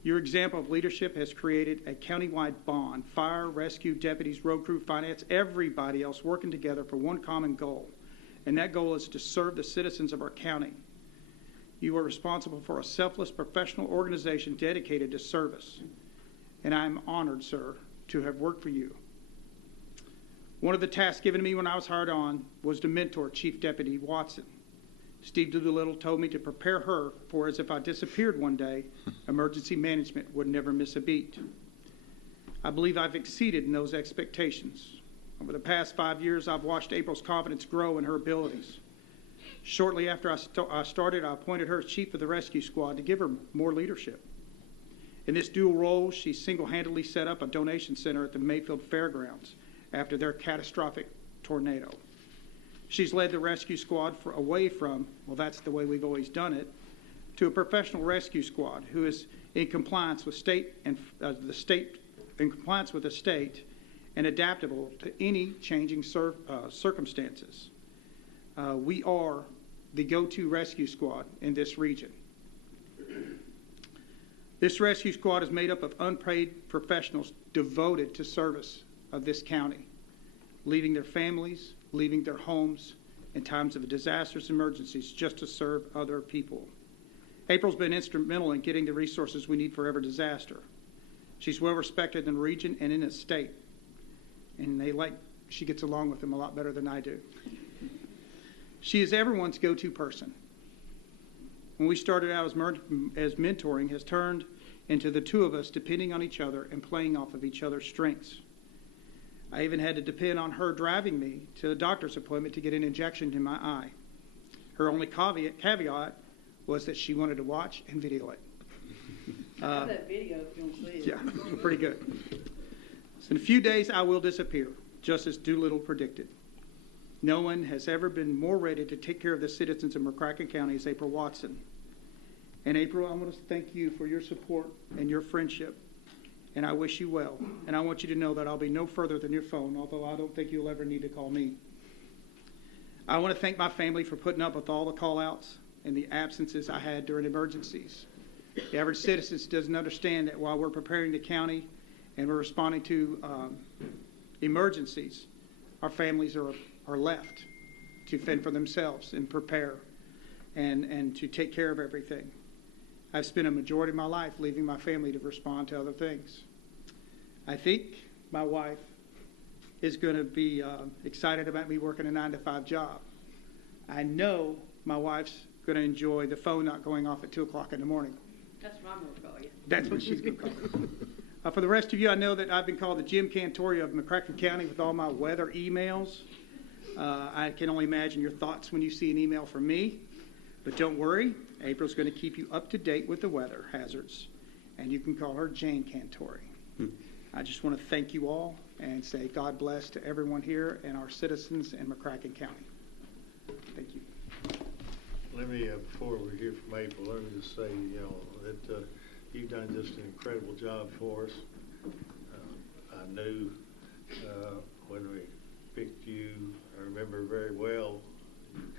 Your example of leadership has created a countywide bond, fire, rescue, deputies, road crew, finance, everybody else working together for one common goal. And that goal is to serve the citizens of our county. You are responsible for a selfless professional organization dedicated to service. And I am honored, sir, to have worked for you. One of the tasks given to me when I was hired on was to mentor Chief Deputy Watson. Steve Doolittle told me to prepare her for, as if I disappeared one day, emergency management would never miss a beat. I believe I've exceeded in those expectations. Over the past 5 years, I've watched April's confidence grow in her abilities. Shortly after I started, I appointed her as chief of the rescue squad to give her more leadership. In this dual role, she single-handedly set up a donation center at the Mayfield Fairgrounds after their catastrophic tornado. She's led the rescue squad away from, well, that's the way we've always done it, to a professional rescue squad who is in compliance with the state and adaptable to any changing circumstances. We are the go-to rescue squad in this region. This rescue squad is made up of unpaid professionals devoted to service of this county, leaving their families, leaving their homes in times of disasters, emergencies, just to serve other people. April's been instrumental in getting the resources we need for every disaster. She's well respected in the region and in the state, and she gets along with them a lot better than I do. She is everyone's go-to person. When we started out as mentoring, has turned into the two of us depending on each other and playing off of each other's strengths. I even had to depend on her driving me to the doctor's appointment to get an injection in my eye. Her only caveat was that she wanted to watch and video it. That video, if you want to see it. Yeah, pretty good. So in a few days, I will disappear, just as Doolittle predicted. No one has ever been more ready to take care of the citizens of McCracken County as April Watson. And April, I want to thank you for your support and your friendship. And I wish you well. And I want you to know that I'll be no further than your phone, although I don't think you'll ever need to call me. I want to thank my family for putting up with all the call-outs and the absences I had during emergencies. The average citizen doesn't understand that while we're preparing the county and we're responding to emergencies, our families are left to fend for themselves and prepare and to take care of everything. I've spent a majority of my life leaving my family to respond to other things. I think my wife is going to be excited about me working a 9-to-5 job. I know my wife's going to enjoy the phone not going off at 2 o'clock in the morning. That's what I'm going to call you. That's what she's going to call me. For the rest of you, I know that I've been called the Jim Cantori of McCracken County with all my weather emails. I can only imagine your thoughts when you see an email from me. But don't worry, April's going to keep you up to date with the weather hazards. And you can call her Jane Cantori. I just want to thank you all and say God bless to everyone here and our citizens in McCracken County. Thank you. Let me, before we hear from April, let me just say, that you've done just an incredible job for us. I knew when we picked you, I remember very well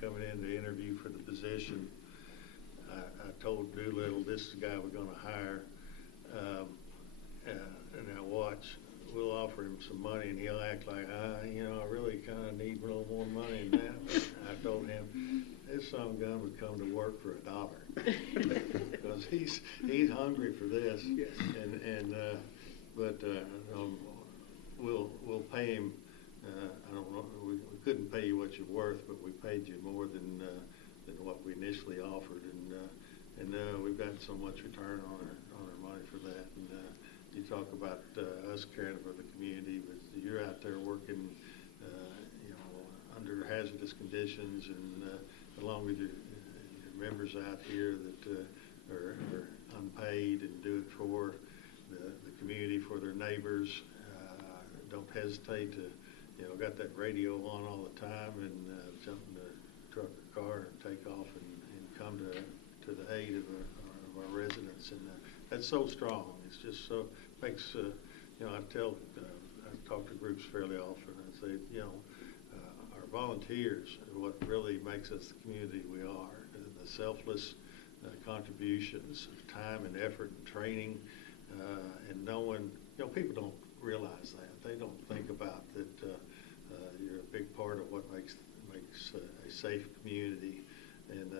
coming in to interview for the position. I told Doolittle, this is the guy we're going to hire. And now watch, we'll offer him some money and he'll act like, I really kind of need a little more money than that. But I told him, this some gun would come to work for $1 because he's hungry for this. Yes. But we'll pay him I don't know, we couldn't pay you what you're worth, but we paid you more than what we initially offered, and we've gotten so much return on our money for that. And you talk about us caring for the community, but you're out there working, under hazardous conditions, and along with your members out here that are unpaid and do it for the community, for their neighbors. Don't hesitate to, got that radio on all the time, and jump in the truck or car and take off and come to the aid of our residents. And that's so strong. It's just so makes, I talk to groups fairly often. I say, our volunteers are what really makes us the community we are. The selfless contributions of time and effort and training, and no one, people don't realize that. They don't think about that you're a big part of what makes a safe community. And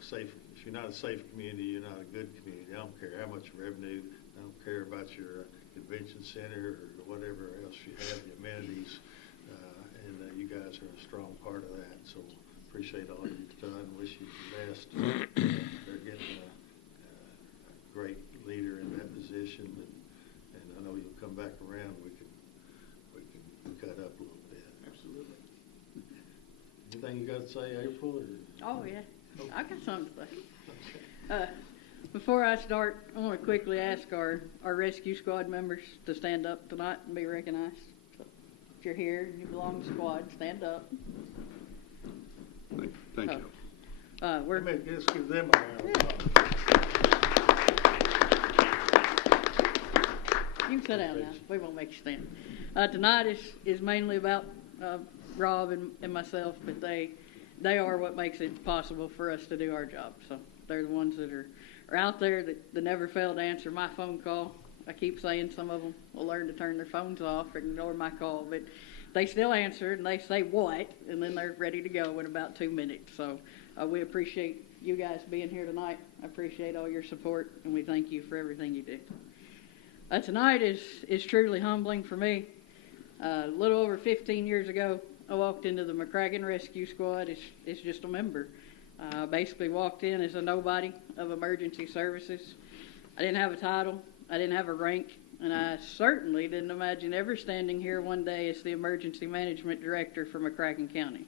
safe. If you're not a safe community, you're not a good community. I don't care how much revenue. I don't care about your convention center or whatever else you have, the amenities. And you guys are a strong part of that. So appreciate all you've done. Wish you the best. They're getting a great leader in that position, and I know you'll come back around. We can cut up a little bit. Absolutely. Anything you got to say, April? Or? Oh yeah, I got something to say. Before I start, I want to quickly ask our rescue squad members to stand up tonight and be recognized. So if you're here and you belong to the squad, stand up. Thank you. Just give them a round of applause. You can sit down now. We won't make you stand. Tonight is mainly about Rob and myself, but they are what makes it possible for us to do our job. So they're the ones that are out there that never fail to answer my phone call. I keep saying some of them will learn to turn their phones off or ignore my call, but they still answer and they say what, and then they're ready to go in about 2 minutes. So we appreciate you guys being here tonight. I appreciate all your support, and we thank you for everything you do. Tonight is truly humbling for me. A little over 15 years ago, I walked into the McCracken Rescue Squad as just a member. I basically walked in as a nobody of emergency services. I didn't have a title. I didn't have a rank. And I certainly didn't imagine ever standing here one day as the emergency management director for McCracken County.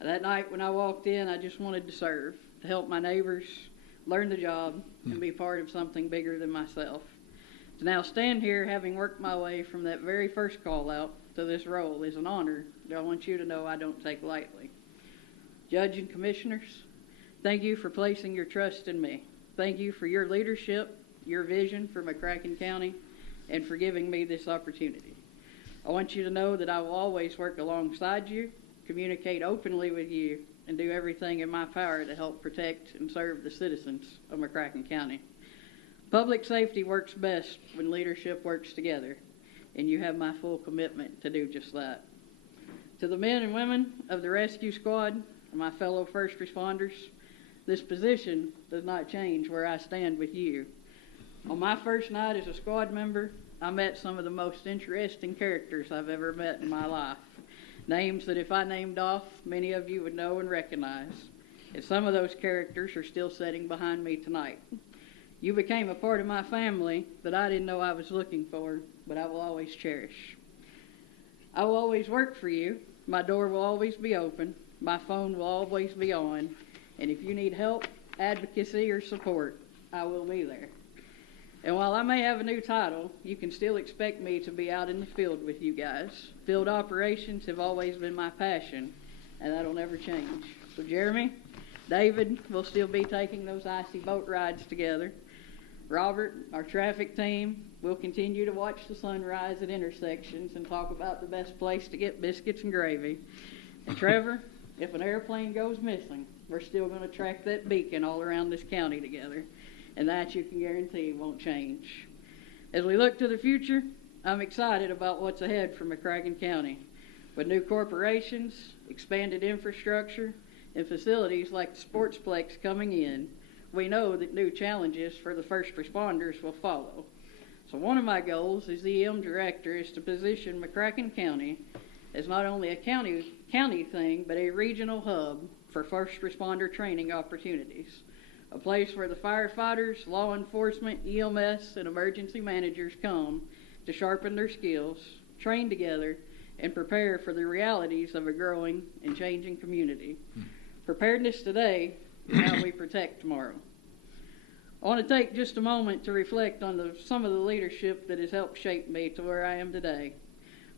That night when I walked in, I just wanted to serve, to help my neighbors, learn the job, and be part of something bigger than myself. To now stand here, having worked my way from that very first call out to this role, is an honor that I want you to know I don't take lightly. Judge and commissioners, thank you for placing your trust in me. Thank you for your leadership, your vision for McCracken County, and for giving me this opportunity. I want you to know that I will always work alongside you, communicate openly with you, and do everything in my power to help protect and serve the citizens of McCracken County. Public safety works best when leadership works together, and you have my full commitment to do just that. To the men and women of the rescue squad and my fellow first responders, this position does not change where I stand with you. On my first night as a squad member, I met some of the most interesting characters I've ever met in my life. Names that if I named off, many of you would know and recognize. And some of those characters are still sitting behind me tonight. You became a part of my family that I didn't know I was looking for, but I will always cherish. I will always work for you. My door will always be open. My phone will always be on. And if you need help, advocacy, or support, I will be there. And while I may have a new title, you can still expect me to be out in the field with you guys. Field operations have always been my passion, and that'll never change. So Jeremy, David, will still be taking those icy boat rides together. Robert, our traffic team, will continue to watch the sunrise at intersections and talk about the best place to get biscuits and gravy. And Trevor, if an airplane goes missing, we're still going to track that beacon all around this county together. And that you can guarantee won't change. As we look to the future, I'm excited about what's ahead for McCracken County. With new corporations, expanded infrastructure, and facilities like the Sportsplex coming in, we know that new challenges for the first responders will follow. So one of my goals as EM director is to position McCracken County as not only a county thing, but a regional hub for first responder training opportunities. A place where the firefighters, law enforcement, EMS, and emergency managers come to sharpen their skills, train together, and prepare for the realities of a growing and changing community. Preparedness today is how we protect tomorrow. I want to take just a moment to reflect on some of the leadership that has helped shape me to where I am today.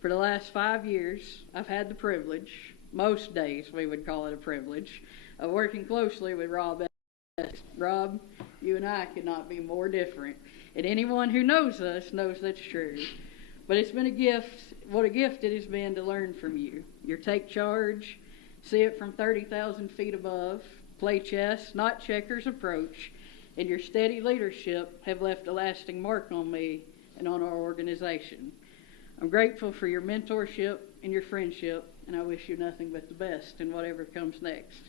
For the last 5 years, I've had the privilege, most days we would call it a privilege, of working closely with Rob. Rob, you and I could not be more different. And anyone who knows us knows that's true. But it's been a gift. What a gift it has been to learn from you. Your take charge, see it from 30,000 feet above, play chess, not checkers approach, and your steady leadership have left a lasting mark on me and on our organization. I'm grateful for your mentorship and your friendship, and I wish you nothing but the best in whatever comes next.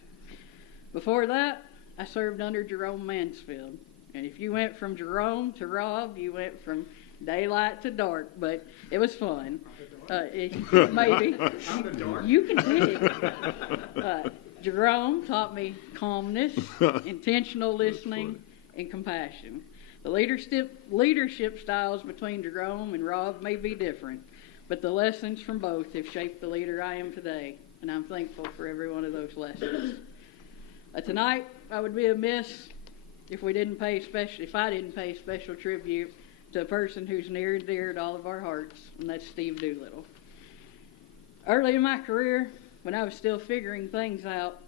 Before that, I served under Jerome Mansfield. And if you went from Jerome to Rob, you went from daylight to dark, but it was fun. Maybe. You can pick. Jerome taught me calmness, intentional listening, and compassion. The leadership styles between Jerome and Rob may be different, but the lessons from both have shaped the leader I am today, and I'm thankful for every one of those lessons. Tonight, I would be amiss if I didn't pay special tribute to a person who's near and dear to all of our hearts, and that's Steve Doolittle. Early in my career, when I was still figuring things out,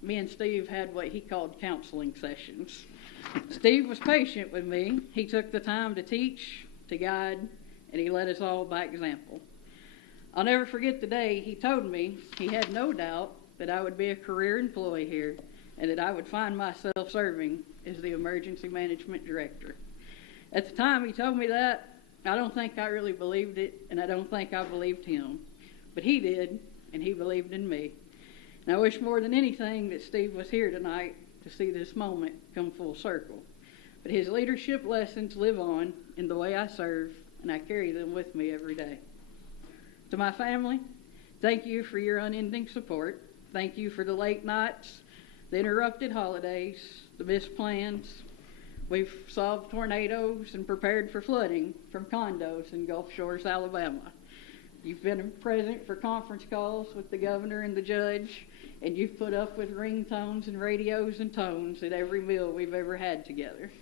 me and Steve had what he called counseling sessions. Steve was patient with me. He took the time to teach, to guide, and he led us all by example. I'll never forget the day he told me he had no doubt that I would be a career employee here and that I would find myself serving as the emergency management director. At the time he told me that, I don't think I really believed it, and I don't think I believed him. But he did, and he believed in me. And I wish more than anything that Steve was here tonight to see this moment come full circle. But his leadership lessons live on in the way I serve, and I carry them with me every day. To my family, thank you for your unending support. Thank you for the late nights, the interrupted holidays, the missed plans. We've solved tornadoes and prepared for flooding from condos in Gulf Shores, Alabama. You've been present for conference calls with the governor and the judge, and you've put up with ringtones and radios and tones at every meal we've ever had together.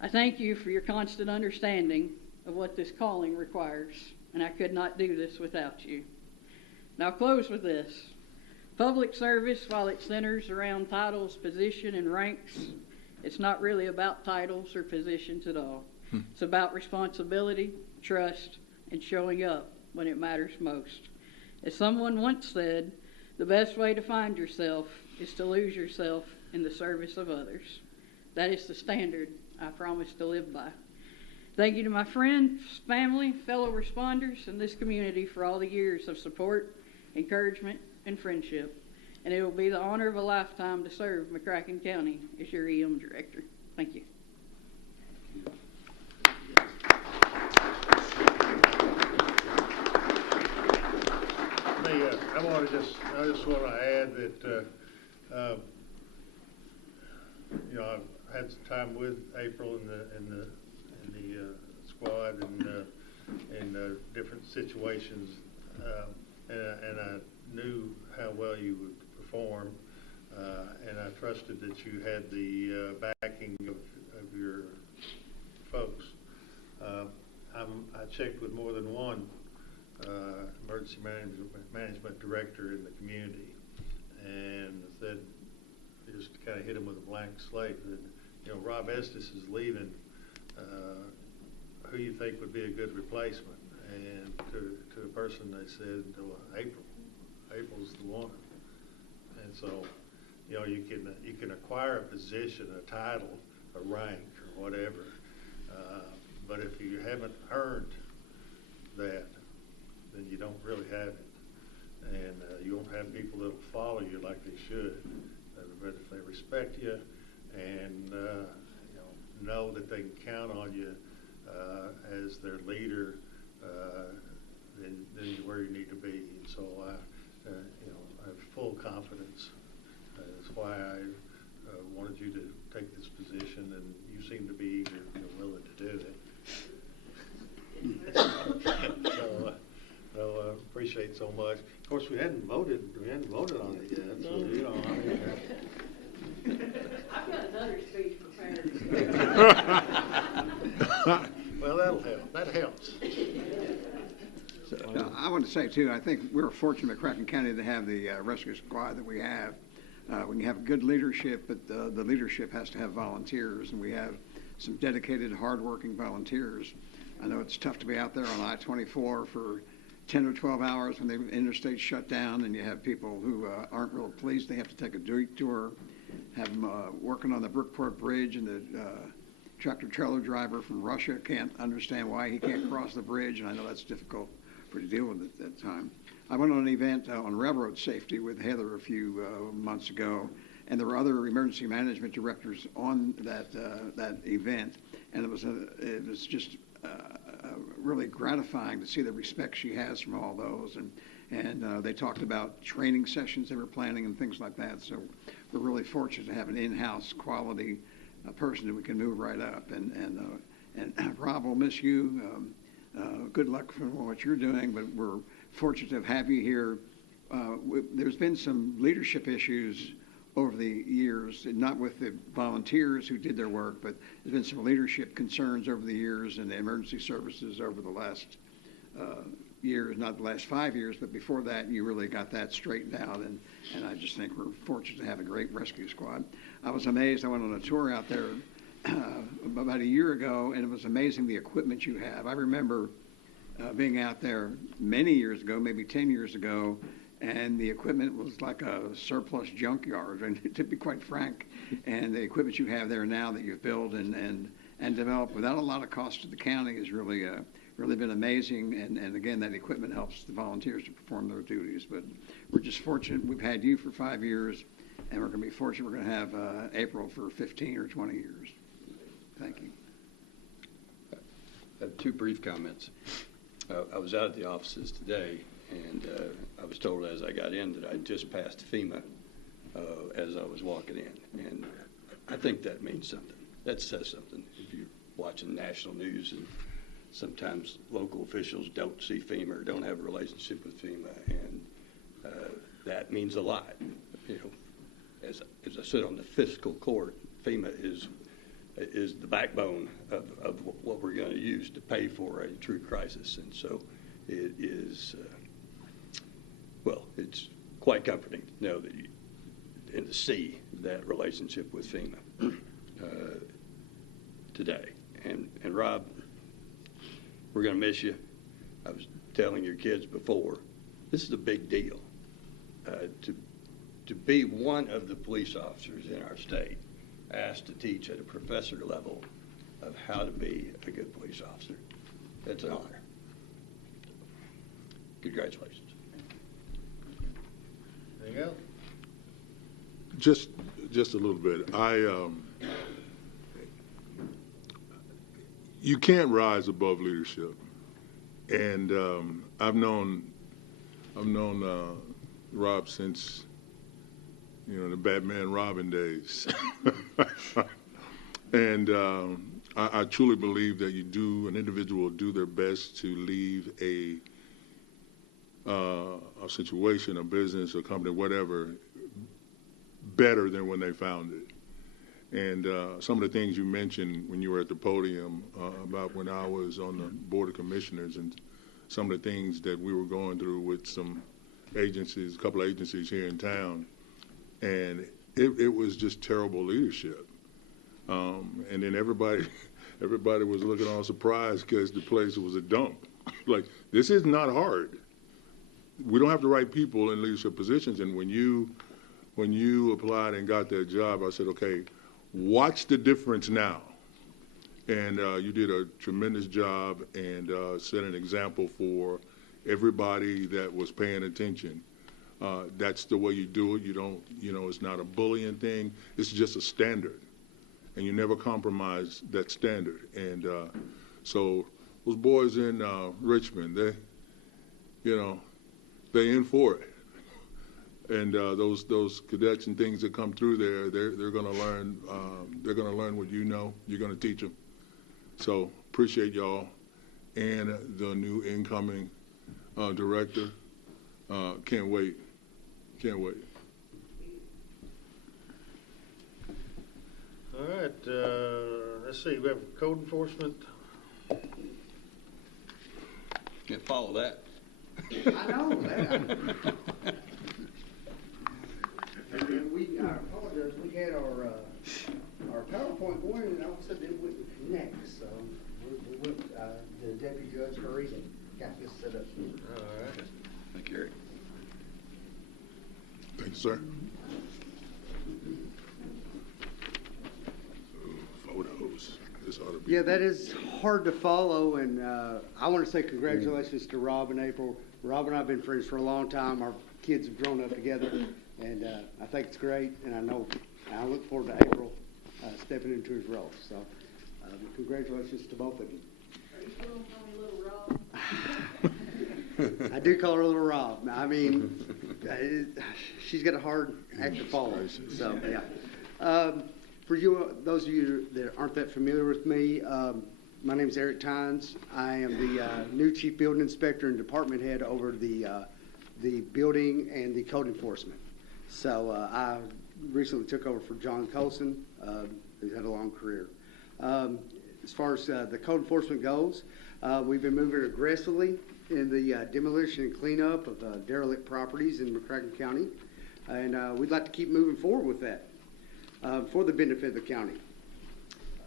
I thank you for your constant understanding of what this calling requires, and I could not do this without you. Now I'll close with this. Public service, while it centers around titles, position, and ranks, it's not really about titles or positions at all. It's about responsibility, trust, and showing up when it matters most. As someone once said, the best way to find yourself is to lose yourself in the service of others. That is the standard I promise to live by. Thank you to my friends, family, fellow responders, and this community for all the years of support, encouragement, and friendship. And it will be the honor of a lifetime to serve McCracken County as your EM director. Thank you. I just want to add that I've had some time with April and the squad in different situations, and I knew how well you would perform, and I trusted that you had the backing of your folks. I checked with more than one emergency management director in the community, and said, just kind of hit them with a blank slate. That, Rob Estes is leaving. Who you think would be a good replacement? And to a person, they said, well, April. April's the one. And so, you can acquire a position, a title, a rank, or whatever. But if you haven't earned that, then you don't really have it. And you won't have people that'll follow you like they should. But if they respect you and know that they can count on you, as their leader, then you're where you need to be. And so I have full confidence. That's why I wanted you to take this position, and you seem to be eager and willing to do it. So appreciate so much. Of course, we hadn't voted on it yet. So I've got another speech prepared. well, that'll help. That helps. I want to say, too, I think we're fortunate in McCracken County to have the rescue squad that we have. When you have good leadership, but the leadership has to have volunteers, and we have some dedicated, hardworking volunteers. I know it's tough to be out there on I-24 for 10 or 12 hours when the interstate shut down, and you have people who aren't real pleased. They have to take a detour, have them working on the Brookport Bridge, and the tractor-trailer driver from Russia can't understand why he can't cross the bridge, and I know that's difficult to deal with at that time. I went on an event on railroad safety with Heather a few months ago, and there were other emergency management directors on that event, and it was just really gratifying to see the respect she has from all those, and they talked about training sessions they were planning and things like that. So we're really fortunate to have an in-house quality person that we can move right up. And Rob, we'll miss you. Good luck for what you're doing, but we're fortunate to have you here. There's been some leadership issues over the years, not with the volunteers who did their work, but there's been some leadership concerns over the years in the emergency services over the last years, not the last 5 years, but before that, you really got that straightened out, and I just think we're fortunate to have a great rescue squad. I was amazed. I went on a tour out there about a year ago, and it was amazing the equipment you have. I remember being out there many years ago, maybe 10 years ago, and the equipment was like a surplus junkyard, and to be quite frank, and the equipment you have there now that you've built and developed without a lot of cost to the county has really been amazing, and again, that equipment helps the volunteers to perform their duties. But we're just fortunate we've had you for 5 years, and we're going to be fortunate we're going to have April for 15 or 20 years. Thank you. I have two brief comments. I was out at the offices today, and I was told as I got in that I just passed FEMA as I was walking in. And I think that means something. That says something. If you're watching national news and sometimes local officials don't see FEMA or don't have a relationship with FEMA, and that means a lot. You know, as I sit on the fiscal court, FEMA is the backbone of what we're going to use to pay for a true crisis. And so it is, it's quite comforting to know that and to see that relationship with FEMA today. And Rob, we're going to miss you. I was telling your kids before, this is a big deal. To be one of the police officers in our state asked to teach at a professor level of how to be a good police officer. That's an honor. Congratulations. Anything else? Just a little bit. You can't rise above leadership, and I've known Rob since the Batman Robin days. And I truly believe that an individual will do their best to leave a situation, a business, a company, whatever, better than when they found it. And some of the things you mentioned when you were at the podium about when I was on the Board of Commissioners and some of the things that we were going through with some agencies, a couple of agencies here in town, and it was just terrible leadership. And then everybody was looking all surprised because the place was a dump. Like, this is not hard. We don't have the right people in leadership positions. And when you applied and got that job, I said, okay, watch the difference now. And you did a tremendous job and set an example for everybody that was paying attention. That's the way you do it. You don't, it's not a bullying thing. It's just a standard. And you never compromise that standard. And So those boys in Richmond, they in for it. And those cadets and things that come through there, they're going to learn. They're going to learn what you know. You're going to teach them. So appreciate y'all and the new incoming director. Can't wait. Can't wait. All right, let's see, we have code enforcement. Can't follow that. I know that. And I apologize, we had our PowerPoint going and all of a sudden it wouldn't connect, so we went, the deputy judge hurried and got this set up. All right. Thank you, Eric. Thank you, sir. Photos. This ought to be. Yeah, that is hard to follow, and I want to say congratulations to Rob and April. Rob and I have been friends for a long time. Our kids have grown up together, and I think it's great, and I look forward to April stepping into his role. So congratulations to both of you. Are you still going to call me Little Rob? I do call her Little Rob. I mean, she's got a hard act to follow. So, yeah. For you, those of you that aren't that familiar with me, my name is Eric Tynes. I am the new Chief Building Inspector and Department Head over the building and the code enforcement. So I recently took over for John Colson, who's had a long career. As far as the code enforcement goes, we've been moving aggressively in the demolition and cleanup of derelict properties in McCracken County, and we'd like to keep moving forward with that for the benefit of the county.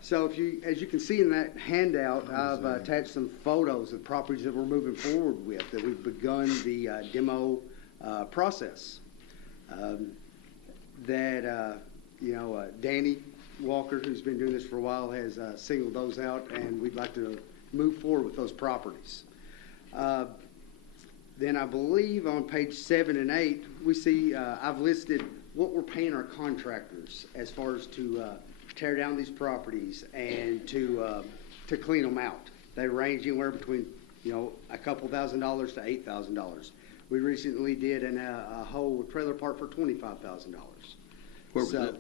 So as you can see in that handout, I've attached some photos of properties that we're moving forward with, that we've begun the demo process. Danny Walker, who's been doing this for a while, has singled those out, and we'd like to move forward with those properties. Then I believe on page 7 and 8, we see I've listed what we're paying our contractors as far as to tear down these properties and to clean them out. They range anywhere between a couple $1,000s to $8,000. We recently did a whole trailer park for $25,000. Where was that?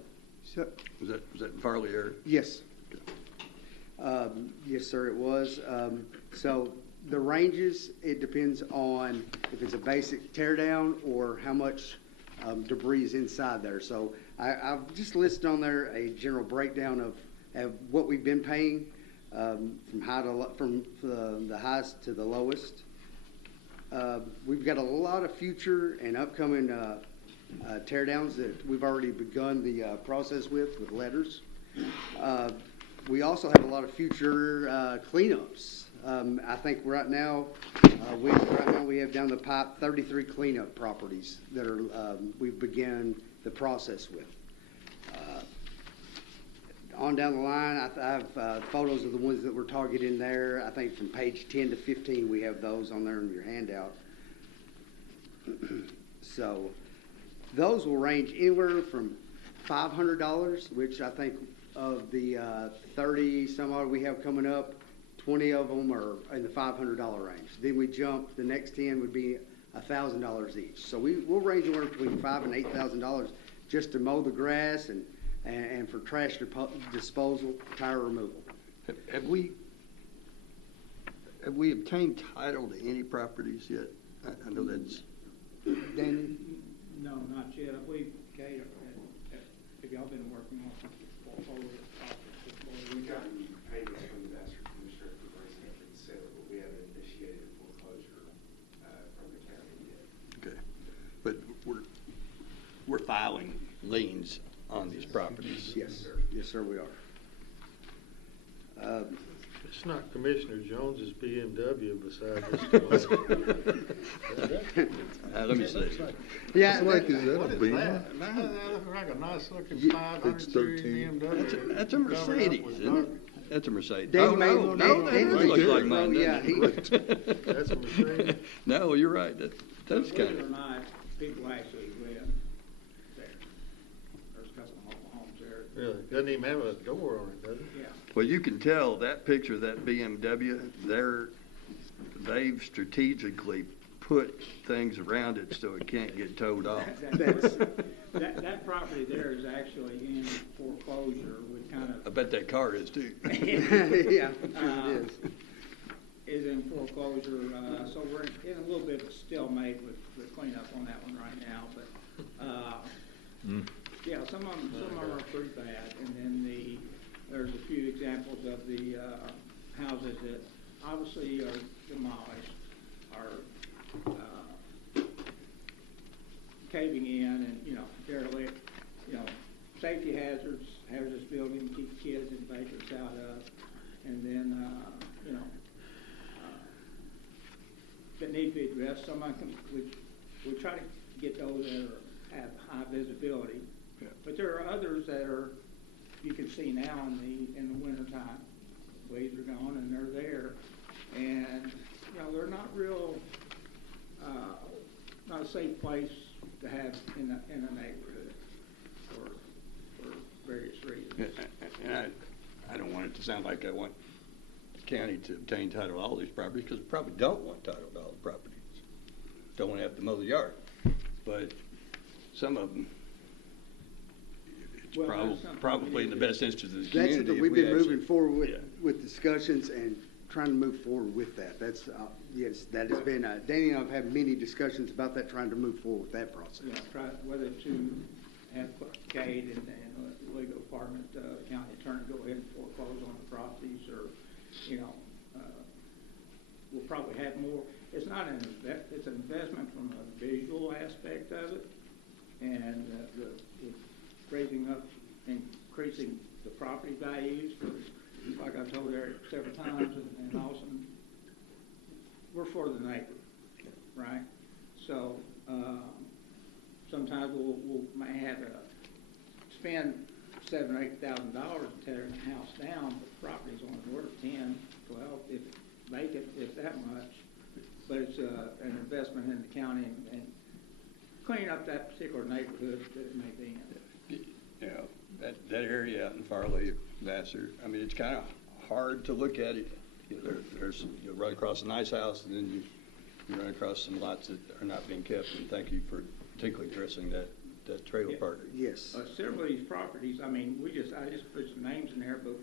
Was that in Farley area? Yes. Yes, sir, it was. So the ranges, it depends on if it's a basic tear down or how much debris is inside there. So I've just listed on there a general breakdown of what we've been paying from the highest to the lowest. We've got a lot of future and upcoming tear downs that we've already begun the process with letters. We also have a lot of future cleanups. I think right now we have down the pipe 33 cleanup properties that are we've begun the process with. On down the line, I have photos of the ones that we're targeting there. I think from page 10 to 15 we have those on there in your handout. So those will range anywhere from $500, which I think of the 30 some odd we have coming up, 20 of them are in the $500 range. Then we jump, the next 10 would be $1,000 each. So we'll range anywhere between $5,000 and $8,000 just to mow the grass and for trash disposal, tire removal. Have we obtained title to any properties yet? I know that's. Danny? No, not yet. Have y'all been working on some portfolio properties? We've gotten payments from the master commissioner for raising up the sale, but we haven't initiated foreclosure from the county yet. Okay, but we're filing liens on these properties. Yes, yes, sir, we are. It's not Commissioner Jones's BMW beside this. Let me see. Yeah, Like, is that What a is Beamer? that? That looks like a nice looking 500 It's series 13. BMW. That's a Mercedes, isn't it? That's a Mercedes. Dave made- no, Dave that made- looks like mine. yeah, doesn't it? That's a Mercedes. No, you're right. That's Believe kind it or of. not, people actually live there. There's a couple of mobile homes there. Really? Doesn't even have a door on it, does it? Yeah. Well, you can tell that picture of that BMW, they've strategically put things around it so it can't get towed off. That property there is actually in foreclosure with kind of. I bet that car is too. Yeah, I'm sure it is. Is in foreclosure, so we're in a little bit of a stalemate with the cleanup on that one right now, but, yeah, some of them are pretty bad, and then there's a few examples of the, houses that obviously are demolished, are, caving in and, derelict, safety hazards, hazardous building, keep kids and vagrants out of, and then, that need to be addressed. Some of them, we try to get those that have high visibility, but there are others that you can see now in the wintertime. Weeds are gone and they're there, and they're not real, not a safe place to have in a neighborhood for various reasons. And I don't want it to sound like I want the county to obtain title to all these properties, because we probably don't want title to all the properties. Don't want to have to mow the yard. But some of them, it's probably in the best interest of the community. That's what we've been moving forward with discussions and trying to move forward with that. That's, yes, that has been, Danny and I have had many discussions about that, trying to move forward with that process. Try whether to have Cade and the legal department, county attorney go ahead and foreclose on the properties, or, we'll probably have more. It's not it's an investment from a visual aspect of it, and the raising up, increasing the property values, like I've told Eric several times, and also, we're for the neighbor, right? So sometimes we'll may have to spend $7,000 or $8,000 tearing the house down, but the property's only worth 10, 12, if vacant, if that much. But it's an investment in the county and cleaning up that particular neighborhood that it may be in. That area out in Farley, Vassar, I mean, it's kind of hard to look at it. There's you run across a nice house, and then you run across some lots that are not being kept. And thank you for particularly addressing that trailer park. Yes. Several of these properties, I mean, I just put some names in there, but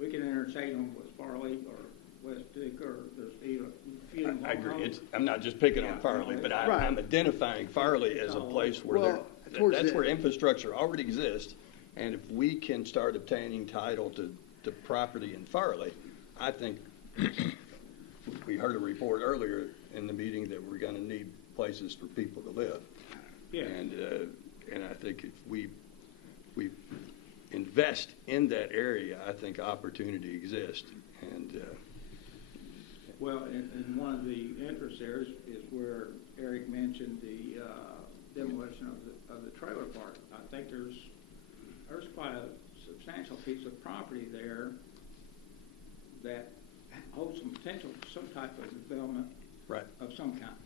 we can interchange them with Farley or West Dick, or there's even a few. I agree. I'm not just picking on Farley, but I'm identifying Farley as a place where that's where infrastructure already exists. And if we can start obtaining title to property in Farley, I think we heard a report earlier in the meeting that we're going to need places for people to live. Yeah. And I think if we invest in that area, I think opportunity exists. And well, and one of the interests there is where Eric mentioned the demolition of the trailer park. I think there's quite a substantial piece of property there that holds some potential for some type of development of some kind.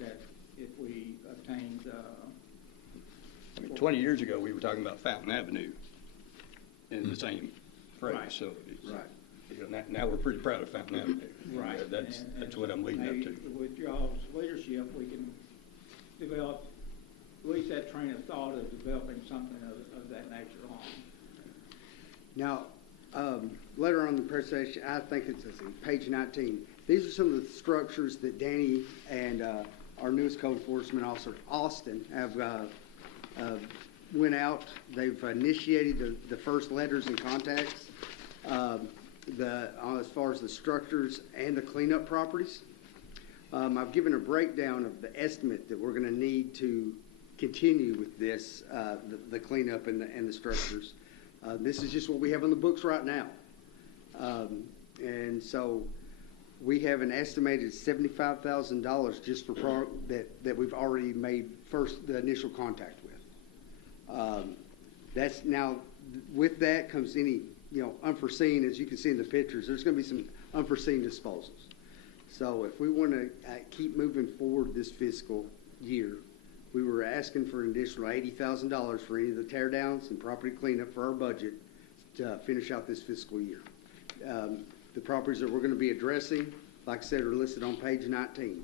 That if we obtained. 20 years ago, we were talking about Fountain Avenue in the same phrase. Right. So now we're pretty proud of Fountain Avenue. Right. That's what I'm leading up to. With y'all's leadership, we can develop at least that train of thought of developing something of that nature on. Now, later on in the presentation, I think it's page 19. These are some of the structures that Danny and our newest code enforcement officer, Austin, have went out. They've initiated the first letters and contacts as far as the structures and the cleanup properties. I've given a breakdown of the estimate that we're going to need to continue with this, the cleanup and the structures. This is just what we have on the books right now. And so we have an estimated $75,000 just for that we've already made the initial contact with. That's now, with that comes any, unforeseen, as you can see in the pictures, there's going to be some unforeseen disposals. So if we want to keep moving forward this fiscal year, we were asking for an additional $80,000 for any of the tear downs and property cleanup for our budget to finish out this fiscal year. The properties that we're going to be addressing, like I said, are listed on page 19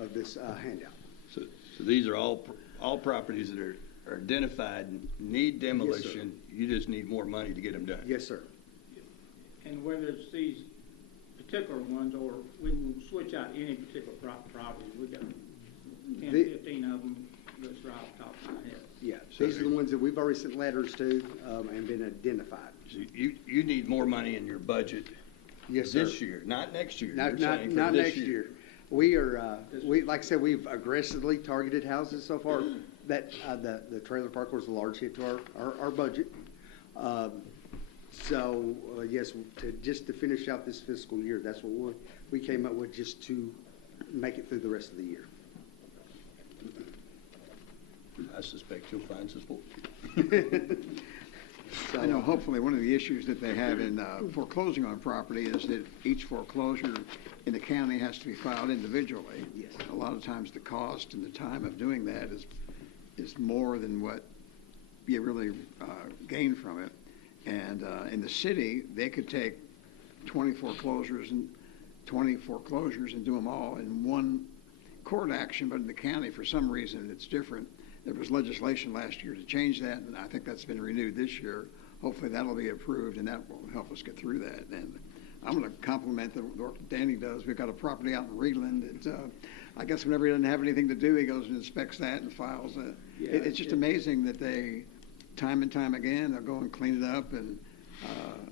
of this handout. So these are all properties that are identified, need demolition. You just need more money to get them done. Yes, sir. And whether it's these particular ones or we can switch out any particular property, we got 10, 15 of them that's right off the top of my head. Yeah, these are the ones that we've already sent letters to and been identified. So you need more money in your budget Yes, this sir. year, not next year. Not You're saying for not this next year. We are, like I said, we've aggressively targeted houses so far. That the trailer park was a large hit to our budget. So yes, just to finish out this fiscal year, that's what we came up with, just to make it through the rest of the year. I suspect you'll find support. I know hopefully one of the issues that they have in foreclosing on property is that each foreclosure in the county has to be filed individually. Yes. A lot of times the cost and the time of doing that is more than what you really gain from it. And in the city, they could take 20 foreclosures and do them all in one court action, but in the county, for some reason, it's different. There was legislation last year to change that, and I think that's been renewed this year. Hopefully that'll be approved, and that will help us get through that. And I'm going to compliment the work that Danny does. We've got a property out in Reedland that I guess whenever he doesn't have anything to do, he goes and inspects that and files it. It's just amazing that they, time and time again, they'll go and clean it up, and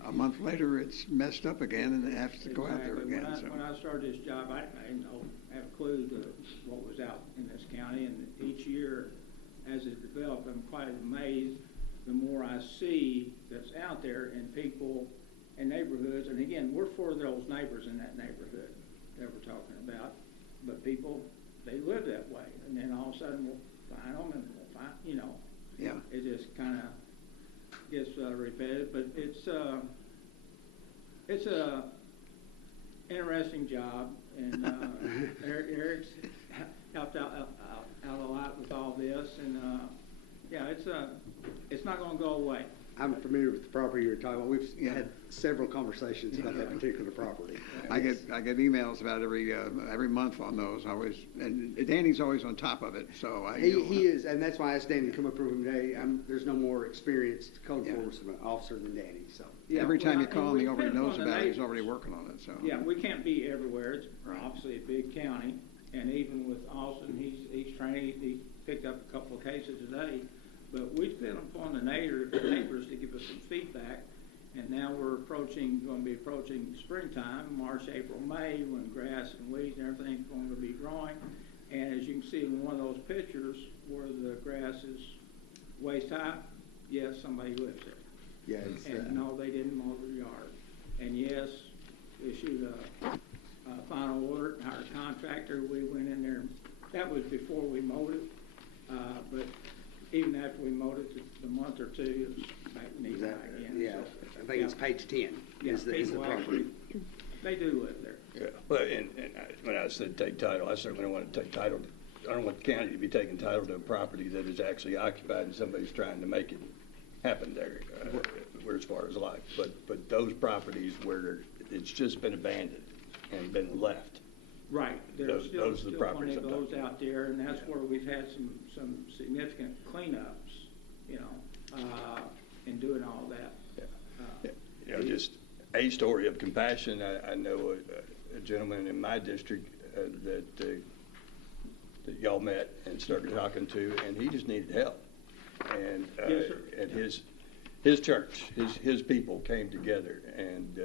a month later it's messed up again, and it has to go out there again. When I started this job, I didn't have a clue what was out in this county, and each year as it developed, I'm quite amazed the more I see that's out there in people and neighborhoods. And again, we're for those neighbors in that neighborhood that we're talking about. But people, they live that way. And then all of a sudden we'll find them and we'll find, Yeah. it just kind of gets repetitive. But it's a interesting job. And Eric's helped out a lot with all this, and it's not going to go away. I'm familiar with the property you're talking about. We've had several conversations about that particular property. I get emails about every month on those. And Danny's always on top of it. So he is, and that's why I asked Danny to come up with him today. There's no more experienced code enforcement officer than Danny. So every time you call him, he already knows about it. He's already working on it. So we can't be everywhere. It's obviously a big county, and even with Austin, he's training. He picked up a couple of cases today. But we've been upon the neighbors to give us some feedback, and now we're going to be approaching springtime, March, April, May, when grass and weeds and everything's going to be growing. And as you can see in one of those pictures where the grass is waist high, yes, somebody lives there. Yes. And no, they didn't mow their yard. And yes, issued a final order, hired a contractor. We went in there. That was before we mowed it, but even after we mowed it, the month or two, it was back knee high again. Yeah, so, I think it's page 10 is the property. They do live there. Yeah, well, and when I said take title, I certainly don't want to take title. I don't want the county to be taking title to a property that is actually occupied and somebody's trying to make it happen there, where as far as life. But those properties where it's just been abandoned and been left. Right. There's still the plenty of those out there, and that's where we've had some significant cleanups, in doing all that. Just a story of compassion. I know a gentleman in my district that y'all met and started talking to, and he just needed help. And yes, sir. and his church, his people came together, and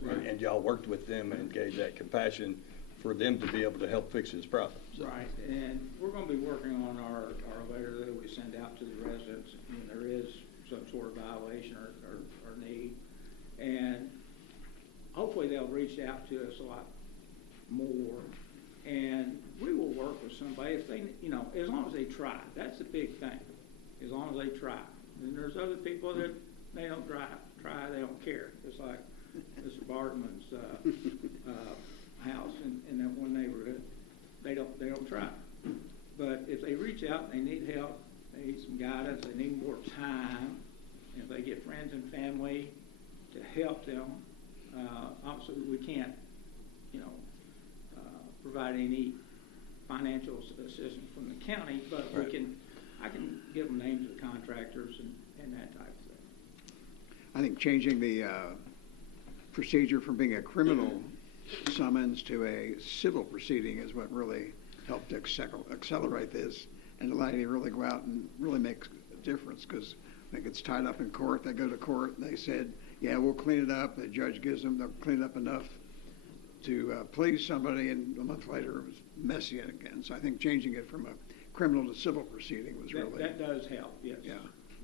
Right. and y'all worked with them and gave that compassion for them to be able to help fix his problem. So. Right, and we're going to be working on our letter that we send out to the residents. There is some sort of violation or need, and hopefully they'll reach out to us a lot more, and we will work with somebody if they, as long as they try. That's the big thing, as long as they try. And there's other people that they don't try, they don't care. It's like Mr. Bartman's house in that one neighborhood. They don't try. But if they reach out, they need help, they need some guidance, they need more time, And if they get friends and family to help them, obviously we can't, provide any financial assistance from the county, but I can give them names of contractors and that type of thing. I think changing the procedure from being a criminal summons to a civil proceeding is what really helped to accelerate this and allow you to really go out and really make a difference, because when it gets tied up in court, they go to court and they said, yeah, we'll clean it up. The judge gives them, they'll clean it up enough to please somebody, and a month later it was messy again. So I think changing it from a criminal to civil proceeding was really... That does help, yes. Yeah.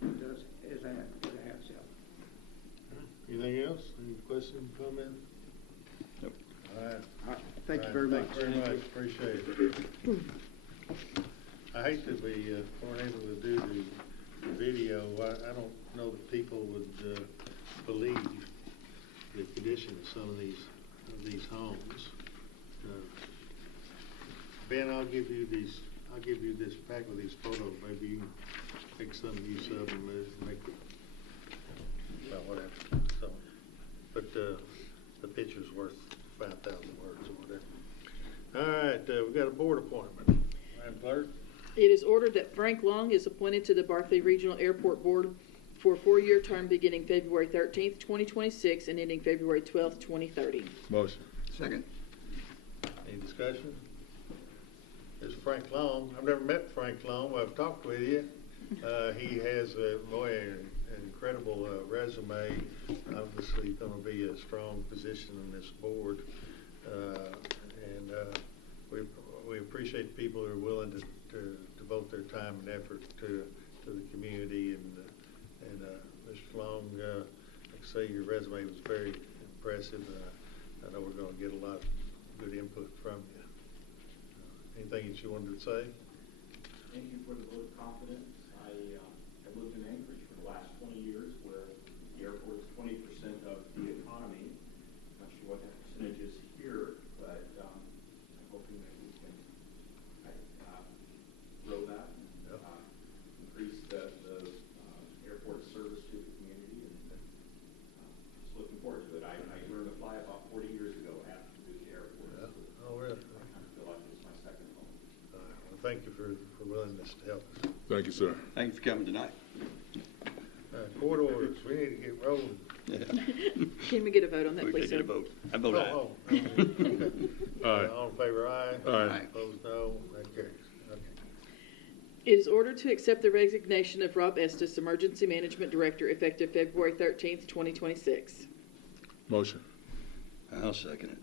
It does, it has helped. Anything else? Any questions, comments? Nope. All right. Thank you very much. Thank you very much. Appreciate it. I hate that we weren't able to do the video. I don't know that people would believe the condition of some of these homes. Ben, I'll give you this pack with these photos. Maybe you can make some use of them and make it, well, whatever. So, but the picture's worth 5,000 words or whatever. All right, we've got a board appointment. Madam Clerk. It is ordered that Frank Long is appointed to the Barclay Regional Airport Board for a 4-year term beginning February 13th, 2026 and ending February 12th, 2030. Motion. Second. Any discussion? This is Frank Long. I've never met Frank Long, but I've talked with you. He has an incredible resume. Obviously going to be a strong position in this board. And we appreciate people who are willing to devote their time and effort to the community. And Mr. Long, like I say, your resume was very impressive. I know we're going to get a lot of good input from you. Anything that you wanted to say? Thank you for the vote of confidence. I have lived in Anchorage for the last 20 years, where the airport is 20% of the economy. Not sure what that percentage is here, but I'm hoping that we can grow that and increase the airport service to the community. And just looking forward to it. I learned to fly about 40 years ago at the airport. Yeah. So Oh, really? I kind of feel like it's my second home. Well, thank you for willingness to help us. Thank you, sir. Thank you for coming tonight. Court orders. We need to get rolling. Yeah. Can we get a vote on that, We please, can sir? get a vote. I vote aye. Aye. All in favor, aye. Aye. Opposed, no. That carries. Okay. It is ordered to accept the resignation of Rob Estes, Emergency Management Director, effective February 13th, 2026. Motion. I'll second it.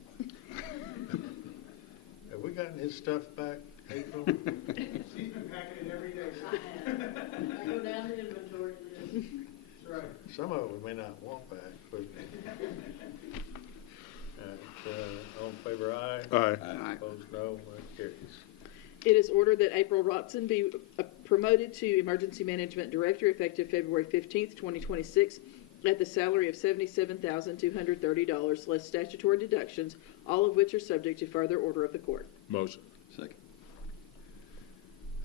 Have we gotten his stuff back, April? She's been packing it every day. I go down the inventory list. That's right. Some of it we may not want back, but. All in favor, aye. Aye. Aye. Opposed, no. That carries. It is ordered that April Rotson be promoted to Emergency Management Director effective February 15th, 2026 at the salary of $77,230 less statutory deductions, all of which are subject to further order of the court. Motion. Second.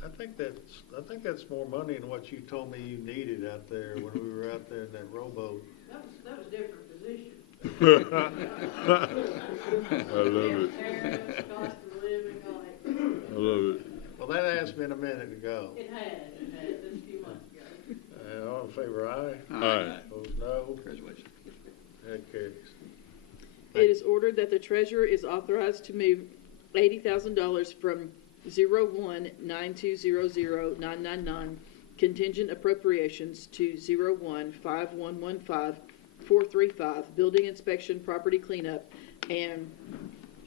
I think that's more money than what you told me you needed out there when we were out there in that rowboat. That was different position. I love it. Parents, cost of living, all that. I love it. Well, that has been a minute ago. It has, just a few months ago. All in favor, aye. Aye. Opposed, no. Congratulations. That carries. It is ordered that the treasurer is authorized to move $80,000 from 01-9200-999 contingent appropriations to 01-5115-435 building inspection property cleanup and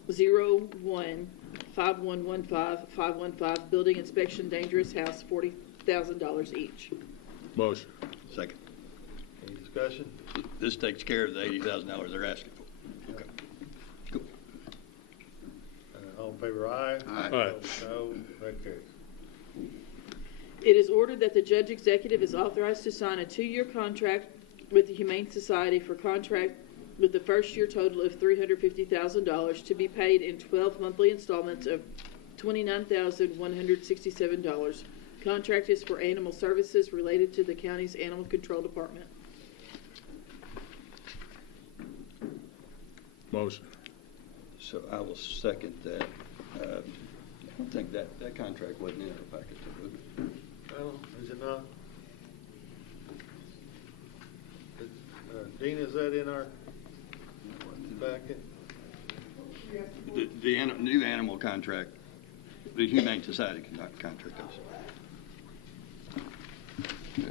01-5115-515 building inspection dangerous house $40,000 each. Motion. Second. Any discussion? This takes care of the $80,000 they're asking for. Okay. Cool. All in favor, aye. Aye. Opposed, no. That carries. It is ordered that the judge executive is authorized to sign a 2-year contract with the Humane Society for contract with the first year total of $350,000 to be paid in 12 monthly installments of $29,167. Contract is for animal services related to the county's animal control department. Motion. So I will second that. I don't think that contract wasn't in our packet, was it? Well, is it not? Dean, is that in our packet? The new animal contract, the Humane Society contract does. Yeah.